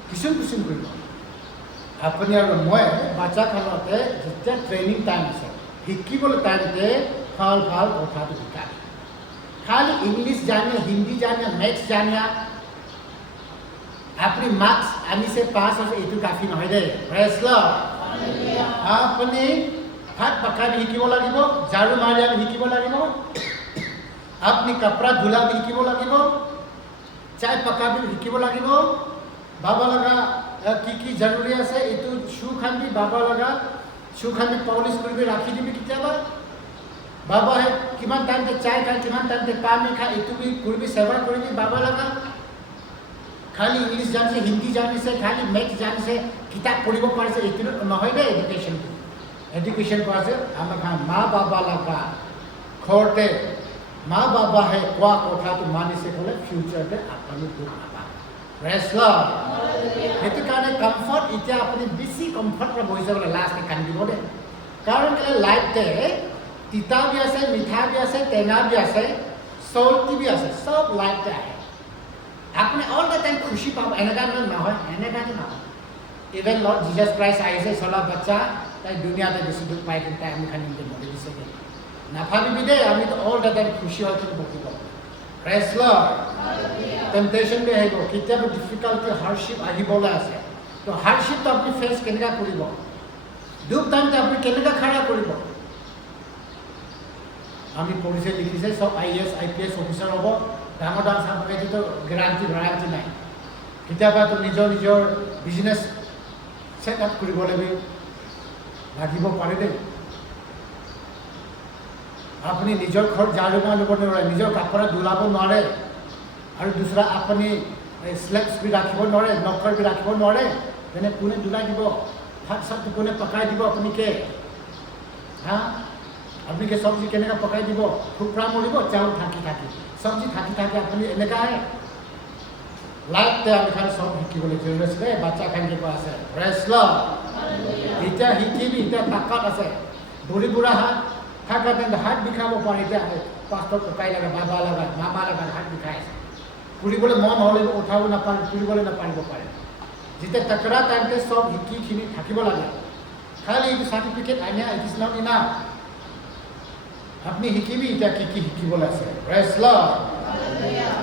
কিসুম কিসুম করিব আপুনি আৰু মই বাচ্চা খানতে যেতিয়া ট্ৰেইনিং টাইম আছে শিকিবলৈ টাইমতে ভাল ভাল কথাটো শিকায় খালি ইংলিছ জানে হিন্দী জানে মেথছ জানে আপুনি মাৰ্কছ আনিছে পাছ হৈছে এইটো কাফি নহয় দেই প্ৰেজ লৰ্ড আপুনি ভাত পকাবি শিকিব লাগিব ঝাৰু মাৰি শিকিব লাগিব আপুনি কাপড়া ধুলা শিকিব লাগিব চাই পকাবি শিকিব লাগিব বাবা লগা কি জৰুৰী আছে এইটো শু খান্দি বাবা লগা শু খান্দি পলিশ কৰি ৰাখি দিবি কেতিয়াবা বাবা কিমান টাইমতে চাই খাই কিমান টাইমতে পানী খাই এইটো বি কৰিবি সেৱা কৰিবি বাবা লগা খালি ইংলিছ জানিছে হিন্দী জানিছে খালি মেথছ জানিছে কিতাপ পঢ়িব পাৰিছে এইটো নহয় দেই এডুকেশ্যন কৰাছে আমাৰ মা বাবা লগা ঘৰতে মা বাবাহে কোৱা কথাটো মানিছে ক'লে ফিউচাৰতে আপুনি দুখ নাপায় প্ৰেজ লৰ্ড সেইটো কাৰণে কমফৰ্ট এতিয়া আপুনি বেছি কমফৰ্ট বহি যাবলৈ লাষ্টে কান্দিব দে কাৰণ কেলে লাইফতে তিতা বি আছে মিঠা বি আছে টেঙা বি আছে চল্টি বি আছে চব লাইফতে আহে আপুনি অল দ্য টাইম খুশি পাব এনেকা নহয় এনেকাটো নহয় ইভেন লৰ্ড জিজাছ ক্ৰাইষ্ট আহিছে চলা বাচ্চা তাই দুনিয়াতে বেছি দুখ পাই কিন্তু তাই আমি খানি মৰি দিছে নাভাবিবি দেই আমিতো অল দ্য টাইম খুশি হৈ কিন্তু বহিব প্ৰেজ লৰ্ড টেম্পটেশ্যন বি আহিব কেতিয়াবা ডিফিকাল্টি হাৰ্ডশ্বিপ আহিবলৈ আছে তো হাৰ্ডশ্বিপটো আপুনি ফেচ কেনেকুৱা কৰিব দুখ টাইমতে আপুনি কেনেকুৱা খাৰা কৰিব আমি পঢ়িছে লিখিছে চব IAS IPS অফিচাৰ হ'ব ডাঙৰ ডাঙৰ চাকৰিটো গেৰাণ্টি নাই কেতিয়াবাতো নিজৰ বিজনেছ ছেট আপ কৰিব লাগিব পাৰে দেই আপুনি নিজৰ ঘৰত ঝাৰু মাৰিব নোৱাৰে নিজৰ কাপোৰত ধুলাব নোৱাৰে আৰু দুসৰা আপুনি স্লেপছ বি ৰাখিব নোৱাৰে নখৰ বি ৰাখিব নোৱাৰে তেনে কোনে ধুলাই দিব ভাত চাত কোনে পকাই দিব আপুনি কে হা আপুনি কে চব্জি কেনেকৈ পকাই দিব খুপৰা মৰিব চাউল থাকি চব্জি থাকি আপুনি এনেকাই লাইফতে আমি খালি চব শিকিবলৈ জৰুৰী আছে দেই বাচ্চা খানকে কোৱা আছে প্ৰেজ লৰ্ড এতিয়া শিকিবি এতিয়া তাকত আছে বুঢ়ী বুঢ়া থাকা তেন্তে হাত বিষাব পাৰে এতিয়া পাঁচটা ককাই লাগে বাবা লগা মামা লগা হাত বিষাই আছে ফুৰিবলৈ মন হ'লে উঠাব নাপাৰে ফুৰিবলৈ নাপাৰিব পাৰে যেতিয়া তাকৰা টাইমতে চব শিকিখিনি থাকিব লাগে খালি এইটো চাৰ্টিফিকেট আনিয়া ইট ইজ নট ইনাফ আপুনি শিকিবি এতিয়া কি শিকিবলৈ আছে প্ৰেজ লৰ্ড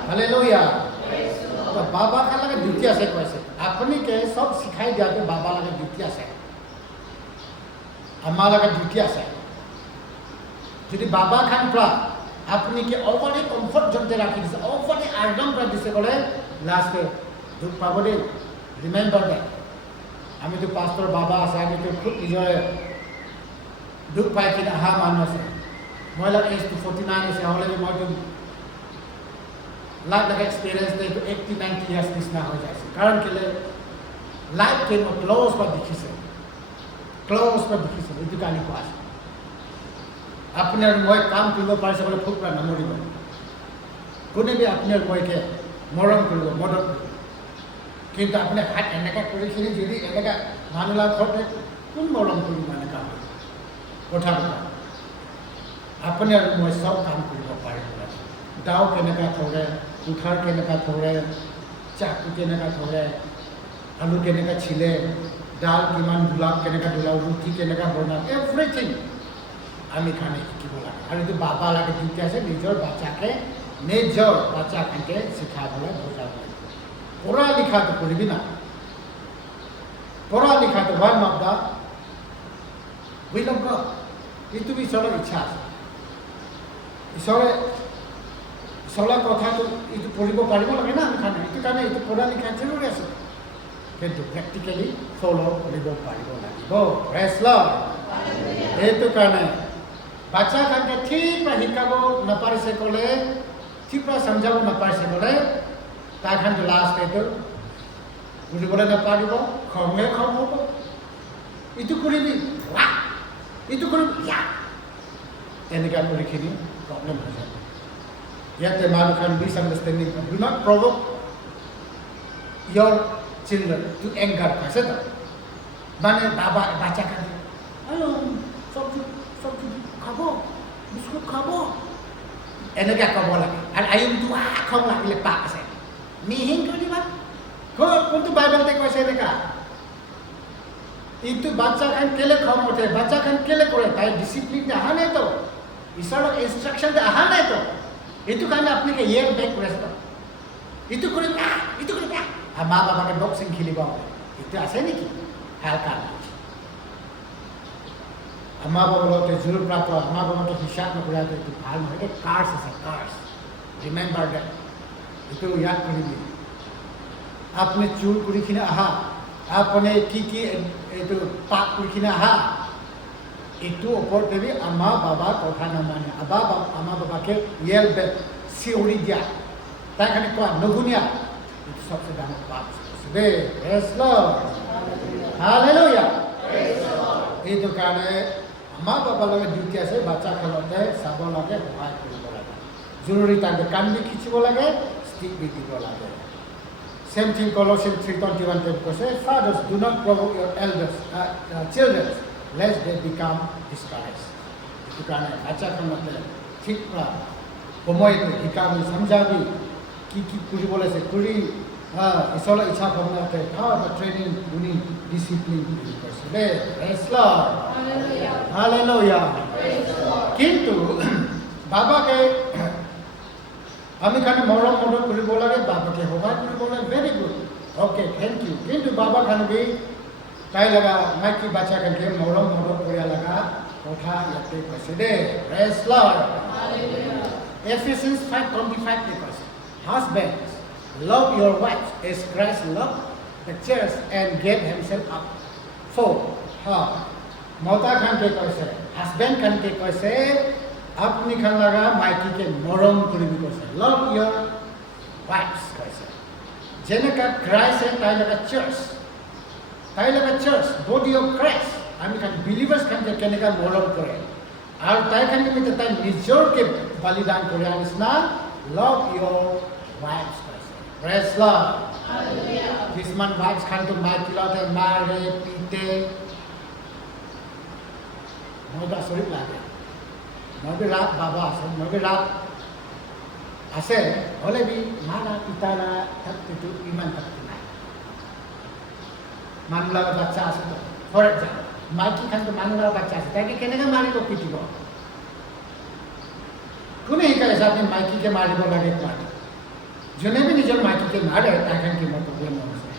হালেলুয়া বাবা খান লাগে ডিউটি আছে কৈছে আপুনি কে চব শিকাই দিয়াটো বাবা লাগে ডিউটি আছে আমাৰ লাগে ডিউটি আছে যদি বাবা খান পৰা আপুনি কি অকণি কমফৰ্ট জনতে ৰাখি দিছে অকণি আৰাম পৰা দিছে ক'লে লাষ্টে দুখ পাব দেই ৰিমেম্বাৰ দেট আমিতো পাষ্টৰ বাবা আছে আমিতো খুব নিজৰে দুখ পাই কিনে অহা মানুহ আছে মই লাগে এজটো 49 হৈছে হ'লে মইতো লাইফ লাগে এক্সপিৰিয়েঞ্চ এইটো 80-90 ইয়াৰ্ছ নিচিনা হৈ যাইছে কাৰণ কেলে লাইফকে মই ক্ল'জ পৰা দেখিছে এইটো কাৰণে কোৱা আছে আপুনি আৰু মই কাম কৰিব পাৰিছে বোলে খুব প্ৰায় নমৰিব কোনে বি আপুনি আৰু মইকে মৰম কৰিব মদত কৰিব কিন্তু আপুনি হাত এনেকৈ কৰিখিনি যদি এনেকৈ মানুহ ঘৰতে কোন মৰম কৰিব এনেকুৱা হয় কথা আপুনি আৰু মই চব কাম কৰিব পাৰিব দাও কেনেকুৱা ধৰে কুঠাৰ কেনেকুৱা ধৰে চাকু কেনেকুৱা ধৰে আলু কেনেকুৱা ছিলে ডাল কিমান ধুলাও কেনেকুৱা ধুলাও ৰুটি কেনেকুৱা বনাওঁ এভৰিথিং আমি খানে শিকিব লাগে আৰু এইটো বাবা লাগে ডিউটি আছে নিজৰ বাচ্চাকে শিকাবলৈ বুজাব লাগিব পঢ়া লিখাটো কৰিবি না পঢ়া লিখাটো one of the will of god এইটো ঈশ্বৰৰ ইচ্ছা আছে ঈশ্বৰৰ কথাটো এইটো পঢ়িব পাৰিব লাগে না আমি খানে এইটো কাৰণে এইটো পঢ়া লিখা জৰুৰী আছে কিন্তু প্ৰেক্টিকেলি ফ'ল' কৰিব পাৰিব লাগিব প্ৰেজ লৰ্ড সেইটো কাৰণে বাচ্চা খানকে ঠিক শিকাব নাপাৰিছে ক'লে ঠিক সমজাব নাপাৰিছে ক'লে তাৰ খানটো লাষ্ট এইটো বুজিবলৈ নাপাৰিব খঙে খং হ'ব এইটো কৰিবি এইটো কৰিবি এনেকুৱা কৰিখিনি প্ৰব্লেম হৈ যাব ইয়াতে মানুহ খান misunderstanding do not provoke your children to anger আছে না মানে বাচ্চা খান চব্জি খাব বিস্কুট খাব এনেকৈ ক'ব লাগে আৰু আয়ুটো খং লাগিলে পাক আছে মিহিং কৰি দিবা কোনটো বাইবেলতে কৈছে এনেকুৱা এইটো বাচ্চা খান কেলে খং উঠে বাচ্চা খান কেলে কৰে তাই ডিচিপ্লিনতে অহা নাইতো ঈশ্বৰৰ ইনষ্ট্ৰাকশ্যনতে অহা নাইতো এইটো কাৰণে আপুনি ইয়েৰ বেক কৰি আছে এইটো কৰিম এইটো কৰিম মা বাবাকে বক্সিং খেলিব এইটো আছে নেকি হালকা আমাৰ বাবালতে জোৰ প্ৰাপ্ত আমাৰ বাবাকে হিচাপ নকৰাটো এইটো ভাল নহয় এইটো কাৰ্ছ আছে কাৰ্ছ ৰিমেম্বাৰ ডেট এইটো ইয়াদ কৰিবি আপুনি চুৰ কৰি কিনে আহা আপুনি কি এইটো পাপ কৰি কিনে আহা এইটো ওপৰত দেবি আমাৰ বাবাৰ কথা নামানে আমাৰ বাবাকে ইয়েল বেক চিঞৰি দিয়া তাই কাৰণে কোৱা নুশুনিয়া এইটো চবচে ডাঙৰ পাপ দেই প্ৰেজ লৰ্ড হালেলুয়া এইটো কাৰণে আমাৰ বাবাৰ লগত ডিউটি আছে বাচ্চা খেলতে চাব লাগে সহায় কৰিব লাগে জৰুৰী তাকে কান্দি খিচিব লাগে ষ্টিক দি দিব লাগে Same thing Colossians 3:21 কৈছে fathers do not provoke your children lest they become discouraged itu কাৰণে বাচ্চাখনক ঠিক সময়তে শিকাবি সমজাবি কি কৰিব লাগে কৰি ঈশ্বৰৰ ইচ্ছা ভাৱনাতে ট্ৰেইনিং উনি ডিসিপ্লিন কৰিছে দে প্ৰেজ লৰ্ড হালেলুয়া কিন্তু বাবাকে আমি খানে মৰম মদত কৰিব লাগে বাবাকে সহায় কৰিব লাগে very good okay thank you কিন্তু বাবা খানে বি তাই লগা মাইকী বাচ্চা খানকে মৰম মদত কৰিব লগা কথা ইয়াতে কৈছে দে প্ৰেজ লৰ্ড Ephesians 5:25 কৈছে Husbands love your wives as Christ loved the church and gave himself up for her মতা খানকে কৈছে হাজবেণ্ড খানকে কৈছে আপনি খান লগা মাইকীকে মৰম কৰিব কৈছে love your wives কৈছে যেনেকা ক্ৰাইষ্ট তাই লগা চাৰ্চ body of Christ আমি খান believers খানকে কেনেকা মৰম কৰে আৰু তাই খানকে মিতে তাই নিজৰকে বলিদান কৰে নিচিনা love your wives কৈছে praise Lord hallelujah কিছুমান wives খানটো মাইকী লগতে মাৰে পিটে মইতো আচৰিত লাগে মই রাত বাবা আছে মই রাত আছে হলে বি মারা পিতারা থাকতে ইমান থাকতে নাই মানুষ বাচ্চা আছে তো ফর এক্সাম্পল মাইকি খান তো মানুষ বাচ্চা আছে তাকে কেনেকে মারিব পিটিব কোনে শিকাইছে আপনি মাইকিকে মারিব লাগে মারি যোনে বি নিজের মাইকিকে মারে তাকে কি মোৰ প্ৰবলেম আছে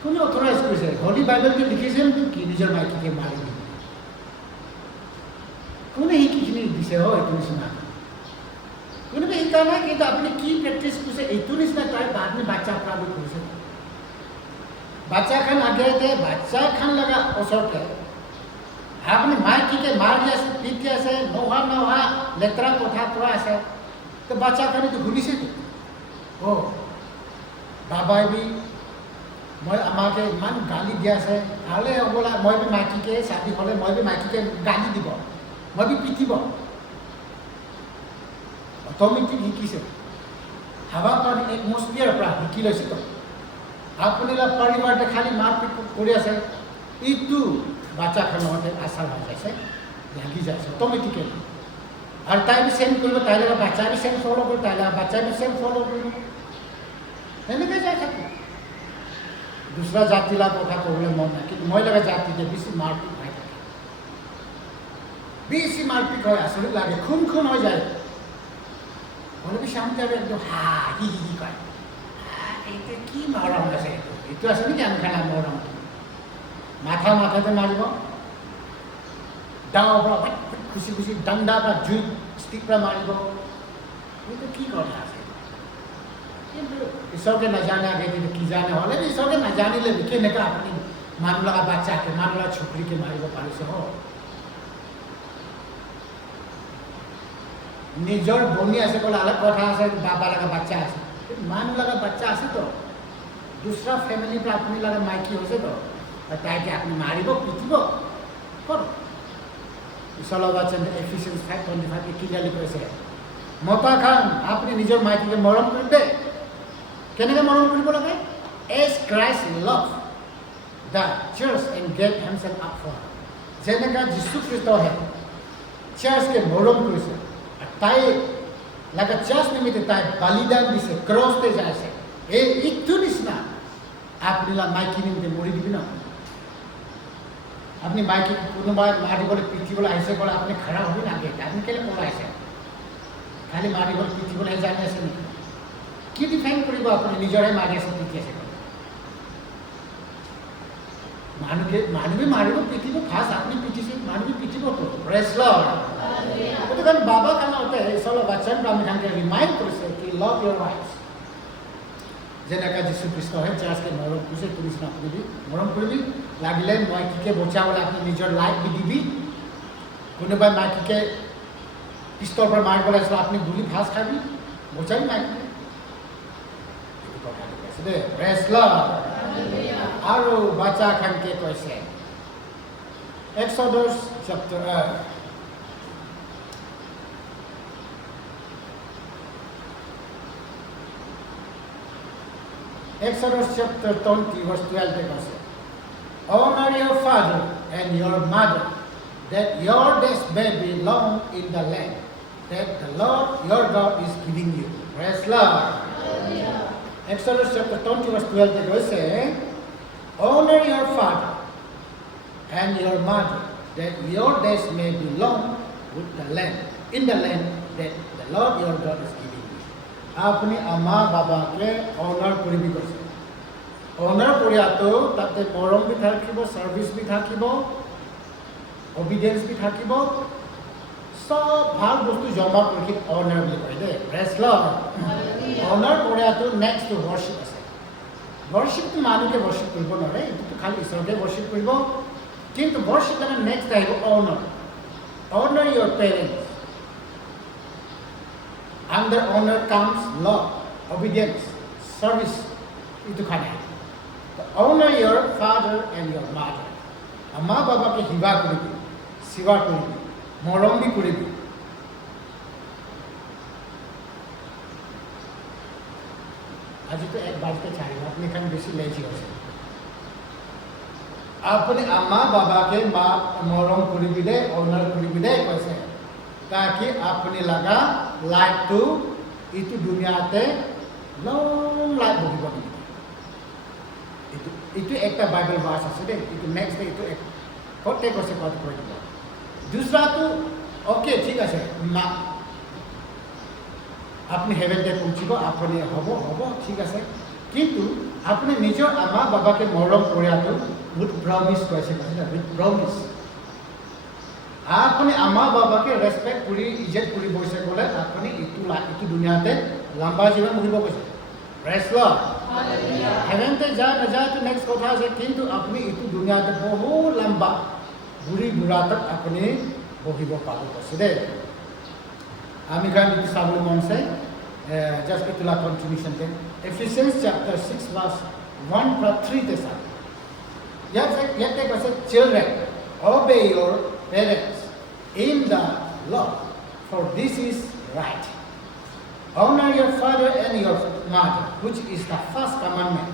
কোনে অথৰাইজ কৰিছে হলি বাইবেলতে লিখিছেন কি নিজের মাইকিকে মারিব কোনে শিকিখিনি দিছে হয় এইটো নিচিনা কোনোবা শিকা নাই কিন্তু আপুনি কি প্ৰেক্টিছ কৰিছে এইটো নিচিনা তাই আপুনি বাচ্চা প্ৰাপ্ত কৰিছে বাচ্চা খান আগেতে বাচ্চা খান লগা ওচৰতে আপুনি মাইকীকে মাৰি আছে পিটি আছে নোহোৱা লেতেৰা কথা কোৱা আছে তো বাচ্চা খানেতো শুনিছে বাবাই বি মই আমাকে ইমান গালি দি আছে ভালে হ'বলা মই বি মাইকীকে চাবি হ'লে মই বি মাইকীকে গালি দিব মই বি পিটিব অট'মেটিক শিকিছে হাৱা পানী এটমস্ফিয়াৰ পৰা শিকি লৈছে তো আপোনালোক পৰিবাৰতে খালি মাৰপিট কৰি আছে এইটো বাচ্চাখনতে আচাৰ হৈ যাইছে লাগি যাইছে অট'মেটিকেলি আৰু তাই বি চেম কৰিব তাই লগা বাচ্চা বি চেম ফ'ল' কৰিব তাই লগা বাচ্চা বি চেম ফ'ল' কৰিব এনেকৈ যাই থাকে দুসৰা জাতিলা কথা ক'বলৈ মন নাই কিন্তু মই লগা জাতিতে বেছি মাৰপিট হৈ থাকে বেছি মাৰপিট হয় আচৰিত লাগে খুন হৈ যায় হ'লে বি শান্তি আৰু একদম হি কয় এইটো কি মৰম আছে এইটো আছে নেকি আমি খানা মৰম মাথাতে মাৰিব ডাঙৰ পৰা খুচি ডাণ্ডা বা জুই ষ্টিক পৰা মাৰিব এইটো কি কথা আছে কিন্তু ঈশ্বৰকে নাজানে আগে কিন্তু কি জানে হ'লে ঈশ্বৰকে নাজানিলে কেনেকৈ আপুনি মানুহ লগা বাচ্চাকে মানুহ লগা ছোৱালীকে মাৰিব পাৰিছে হ নিজৰ বনি আছে ক'লে অলপ কথা আছে বাবা লগা বাচ্চা আছে মানুহ লগা বাচ্চা আছে তো দুসৰা ফেমিলিৰ পৰা আপুনি লগা মাইকী হৈছে তো তাইকে আপুনি মাৰিব পিটিব ক'ত ঈশ্বৰৰ বাচ্চা এফিচিয়েঞ্চ 5:25 ক্লিয়াৰলি কৈছে মতা খান আপুনি নিজৰ মাইকীকে মৰম কৰিবে কেনেকৈ মৰম কৰিব লাগে as Christ love the church and gave himself up for যেনেকৈ যীশু খ্ৰীষ্টই চাৰ্চকে মৰম কৰিছে তাই লগা চাৰ্চ নিমিত্তে তাই বলিদান দিছে ক্ৰছতে যাইছে এইটো নিচিনা আপুনি মাইকী নিমিত্তে মৰি দিবি ন আপনি মাইকী কোনোবাই মাৰিবলৈ পিটিবলৈ আহিছে ক'লে আপুনি খাৰা হ'বি নাগে আপুনি কেলৈ পলাইছে খালি মাৰিবলৈ পিটিবলৈ জানি আছে নেকি কি ডিফেণ্ড কৰিব আপুনি নিজৰে মাৰি আছে পিটি আছে মানুহে মাৰিব পিটিব ফাৰ্ষ্ট আপুনি পিটিছে মানুহে পিটিবতো প্ৰেজ লৰ্ড সেইটো কাৰণে বাবা কাৰণতে ঈশ্বৰৰ বাচ্চাৰ পৰা আমি তাকে ৰিমাইণ্ড কৰিছে কি লাভ ইয়ৰ ৱাইফ যেনেকৈ যীশু খ্ৰীষ্টই চাৰ্চকে মৰম কৰিছে তোৰ নিচিনা আপুনি মৰম কৰিবি লাগিলে মাইকীকে বচাবলৈ আপুনি নিজৰ লাইফ দি দিবি কোনোবাই মাইকীকে পিষ্টলৰ পৰা মাৰিবলৈ আহিছিলে আপুনি গুলি ফাৰ্ষ্ট খাবি বচাবি মাইকীকে এইটো কথাটো কৈছে দেই প্ৰেজ লৰ্ড আৰু বাচ্চা খানকে কৈছে Exodus chapter Exodus chapter 20 verse 12 take us. Honor your father and your mother, that your days may be long in the land that the Lord your God is giving you. Praise Lord. Exodus chapter 20 verse 12 take us. Honor your father and your mother, that your days may be long with the land in the land that the Lord your God is giving you. Apni amma baba ke honor koribi koise. Honor koriato tate morom bi thakibo, service bi thakibo, obedience bi thakibo. Sob bhag bostu jama korki honor boli koi de. Praise Lord. Honor koriato next to worship ase. Worship to manu ke worship koribo nore. Itu khali Ishwar ke worship koribo. Kintu worship kana next ahibo honor. Honor your parents. Under honor comes love, obedience, service. Itu khali. Honor your father and your mother. Amma baba ke hiba koribi, siva koribi, morom bi koribi. Aji to ek baat ke chari, apne kan besi lazy hoise. Apne amma baba ke morom koribi de, honor koribi de koise. Taki apne laga life to itu dunia te long life bogibo. Itu ekta Bible verse আছে দে itu next day itu ek kote kose kod koi dibo dusra to okay ঠিক আছে মা আপনি heaven তে পৌঁছিব আপনি হব ঠিক আছে কিন্তু আপনি নিজৰ আমা বাবাকে মৰম কৰিয়াটো উইথ প্ৰমিস কৈছে না উইথ প্ৰমিস আপনি আমা বাবাকে ৰেসপেক্ট কৰি ইজ্জত কৰি বইছে গলে আপনি ইটো দুনিয়াতে লম্বা জীবন ভুগিব কৈছে praise Lord Heaven te ja na ja to next kotha se kintu apni itu dunia te bahut lamba buri bura tak apni bohibo palo koside ami kan itu sabul monse just itula continuation te Ephesians chapter 6 verse 1 to 3 te sa yate kase children obey your parents in the Lord for this is right. Honor your father and your mother, which is the first commandment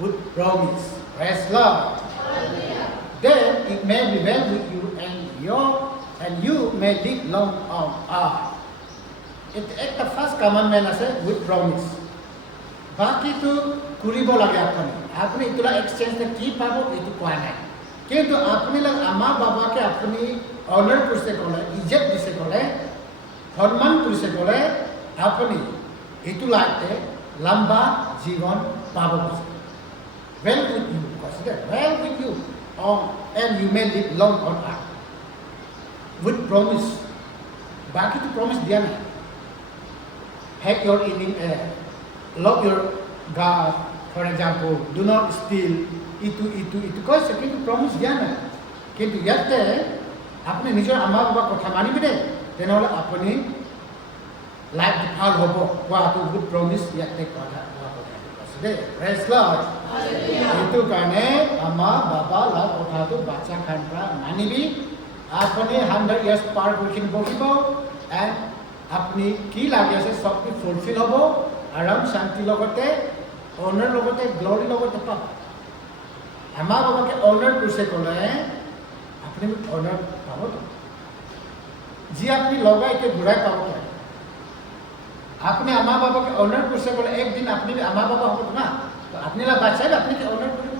with promise. Praise Lord. Then it may be well with you and you may live long on earth. It's the first commandment ase with promise. Baki to kuribo lage apni. Apni itula exchange te ki pabo itu koa nai. Kintu apni lag ama baba ke apni honor kurse kole, ijjat dise kole, Samman kurse kole. আপনি itu লাগতে লম্বা জীবন পাবো well with you consider well with you and you may live long on earth with promise বাকি তো promise দিয়া নাই hate your enemy love your God for example do not steal itu কইছে কিন্তু promise দিয়া নাই কিন্তু ইয়াতে আপনি নিজৰ আমা বাবা কথা মানিবি দে তেনেহলে আপনি লাইফ ভাল হব কোৱাটো গুড প্ৰমিস ইয়াতে কথা আছে প্ৰেজ লৰ্ড এইটো কাৰণে আমা বাবা লা কথাটো বাচ্চা খানৰা মানিবি আপুনি 100 ইয়াৰ্স পাৰ কৰিকিন বহিব এণ্ড আপুনি কি লাগি আছে সবটো ফুলফিল হ'ব আৰাম শান্তি লগতে অনাৰ লগতে গ্লোৰি লগতে পাব আমা বাবাকে অনাৰ কৰিছে ক'লে আপুনি অনাৰ পাব যি আপুনি লগাইকে ঘূৰাই পাব আপনি আমা বাবাকে অনার করছে বলে একদিন আপনি আমা বাবা হব না তো আপনি লা বাচ্চাই আপনি কি অনার করবেন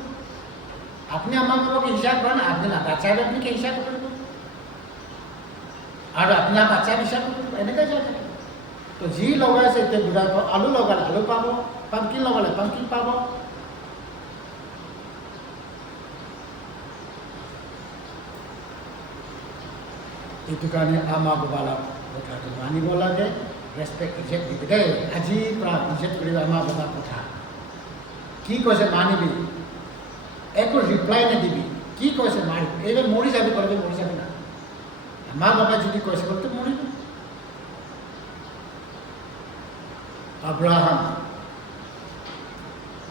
আপনি আমা বাবাকে হিসাব করেন আপনি না বাচ্চাই আপনি কি হিসাব করবেন আর আপনি বাচ্চা হিসাব করবেন এনেকা যায় তো জি লগাইছে তে বুড়া আলু লগালে আলু পাবো পাম্পকিন লগালে পাম্পকিন পাবো itu কাৰণে আমা বাবা কথাটো মানিব লাগে respect ijat dibi de aji pra ijat koriba ama baba kotha ki koise manibi eko reply na dibi ki koise mari ebe mori jabe korbe mori jabe na ama baba jodi koise bolte mori Abraham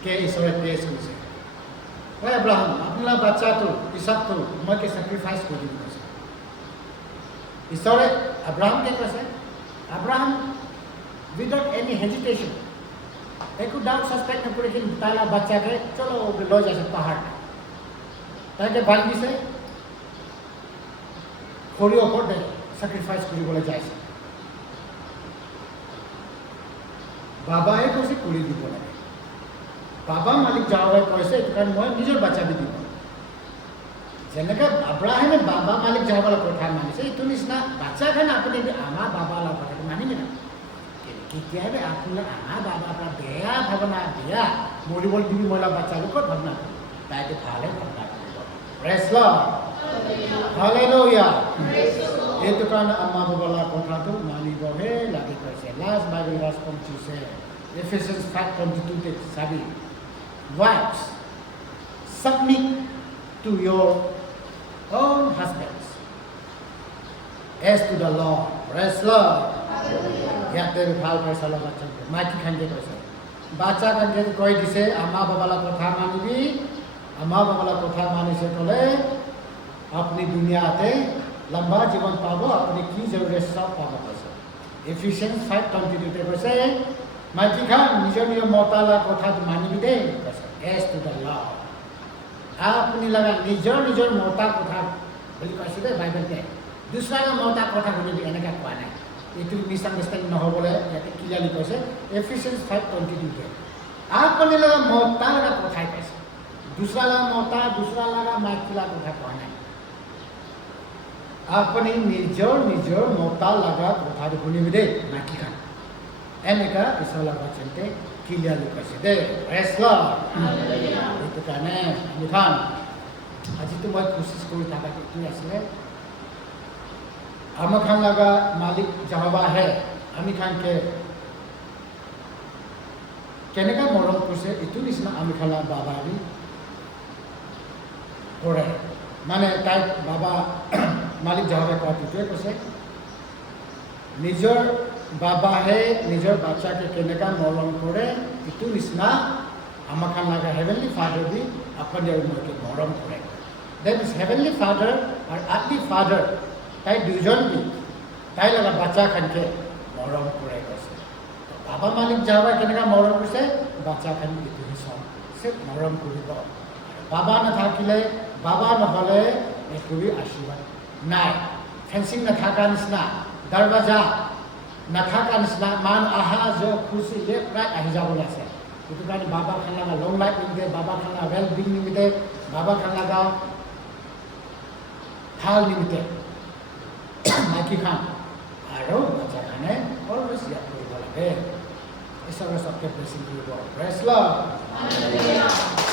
ke Ishwar praise koise oy Abraham apna bachcha to Isaac to moi ke sacrifice kori koise Ishwar Abraham ke koise Abraham, without any hesitation, একো doubt suspect নকৰি কি তাইলা বাচ্চাকে চলো লৈ যাইছে পাহাৰ তাইকে ভাল দিছে খৰি ওপৰতে sacrifice কৰিবলৈ যাইছে বাবাই কৈছে কৰি দিব লাগে বাবা মালিক যাওয়াই কৈছে এইটো কাৰণ মই নিজৰ বাচ্চা দি দিব যেনেকৈ আব্ৰাহামে বাবা মালিক যাবলৈ কথা মানিছে এইটো নিচিনা বাচ্চাখানে আপুনি আমাৰ বাবাৰ কথাটো মানিবে না কেতিয়াবা আপোনাৰ আমাৰ বাবাৰ পৰা বেয়া ভাৱনা বেয়া মৰিবলৈ দিবি মহিলা বাচ্চাকে ক'ত ভাৱনা কৰিব তাইকে ভালে ভাৱনা কৰিব প্ৰেজ লৰ্ড হালেলুয়া এইটো কাৰণে আমাৰ বাবাৰ কথাটো মানিবহে লাগি কৈছে লাষ্ট বাইবেল ভাৰ্চ পঢ়িছে Ephesians 5:22 sabi wives submit to your own husbands as to the Lord praise Lord ইয়াতে ভাল পাইছা বাচ্চা মাইকী খানকে কৈছে বাচ্চা খানকে কৈ দিছে আমাৰ বাবাৰ কথা মানিবি আমাৰ বাবাৰ কথা মানিছে ক'লে আপুনি দুনিয়াতে লম্বা জীৱন পাব আপুনি কি জৰুৰী সব পাব কৈছে Ephesians 5:22 কৈছে মাইকী খান নিজৰ নিজৰ মতালা কথাটো মানিবি দেই কৈছে as to the Lord আপুনি লগা নিজৰ নিজৰ মতা কথা বুলি কৈছে দেই বাইবেলতে দুসৰাৰ মতা কথা শুনিবি এনেকৈ কোৱা নাই এইটো মিছআণ্ডাৰষ্টেণ্ডিং নহ'বলৈ ইয়াতে ক্লিয়াৰলি কৈছে Ephesians 5:22 আপুনি লগা মতা লগা কথাই কৈছে দুসৰা লগা মতা দুসৰা লগা মাইকী লগা কথা কোৱা নাই আপুনি নিজৰ নিজৰ মতা লগা কথাটো শুনিবি দেই মাইকী খান এনেকা ঈশ্বৰৰ বচনতে ক্লিয়াৰলি কৈছে দেই প্ৰেজ লৰ্ড এইটো কাৰণে আমি খান আজিতো মই কোচিছ কৰি থকা এইটোৱে আছিলে আমাৰ খান লগা মালিক যাহবা আহে আমি খানকে কেনেকৈ মৰম কৰিছে এইটো নিচিনা আমি খান বাবা আমি কৰে মানে তাইক বাবা মালিক যাহবা কোৱাটোৱে কৈছে নিজৰ বাবাহে নিজৰ বাচ্চাকে কেনেকৈ মৰম কৰে এইটো নিচিনা আমাৰ খান লগা হেভেনলি ফাদাৰ বি আপুনি আৰু মইকে মৰম কৰে দেট ইজ হেভেনলি ফাদাৰ আৰু আৰ্থলি ফাদাৰ তাই দুজন বি তাই লগা বাচ্চা খানকে মৰম কৰে কৈছে বাবা মালিক যাবা কেনেকৈ মৰম কৰিছে বাচ্চা খান এইটো চব মৰম কৰিব বাবা নাথাকিলে বাবা নহ'লে একো আশীৰ্বাদ নাই ফেঞ্চিং নাথাকা নিচিনা দৰৱাজা নাথাকা নিচিনা মান আহা যোৱা খুচি প্ৰায় আহি যাবলৈ আছে সেইটো কাৰণে বাবা খান লগা লং লাইফ নিমিতে বাবা খান লগা ৱেল বিং নিমিতে বাবা খান লগা ভাল নিমিতে মাইকী খান আৰু বাচ্চা খানে অলৱেজ ইয়াত কৰিব লাগে ঈশ্বৰৰ চবকে ব্লেছিং কৰিব প্ৰেজ লৰ্ড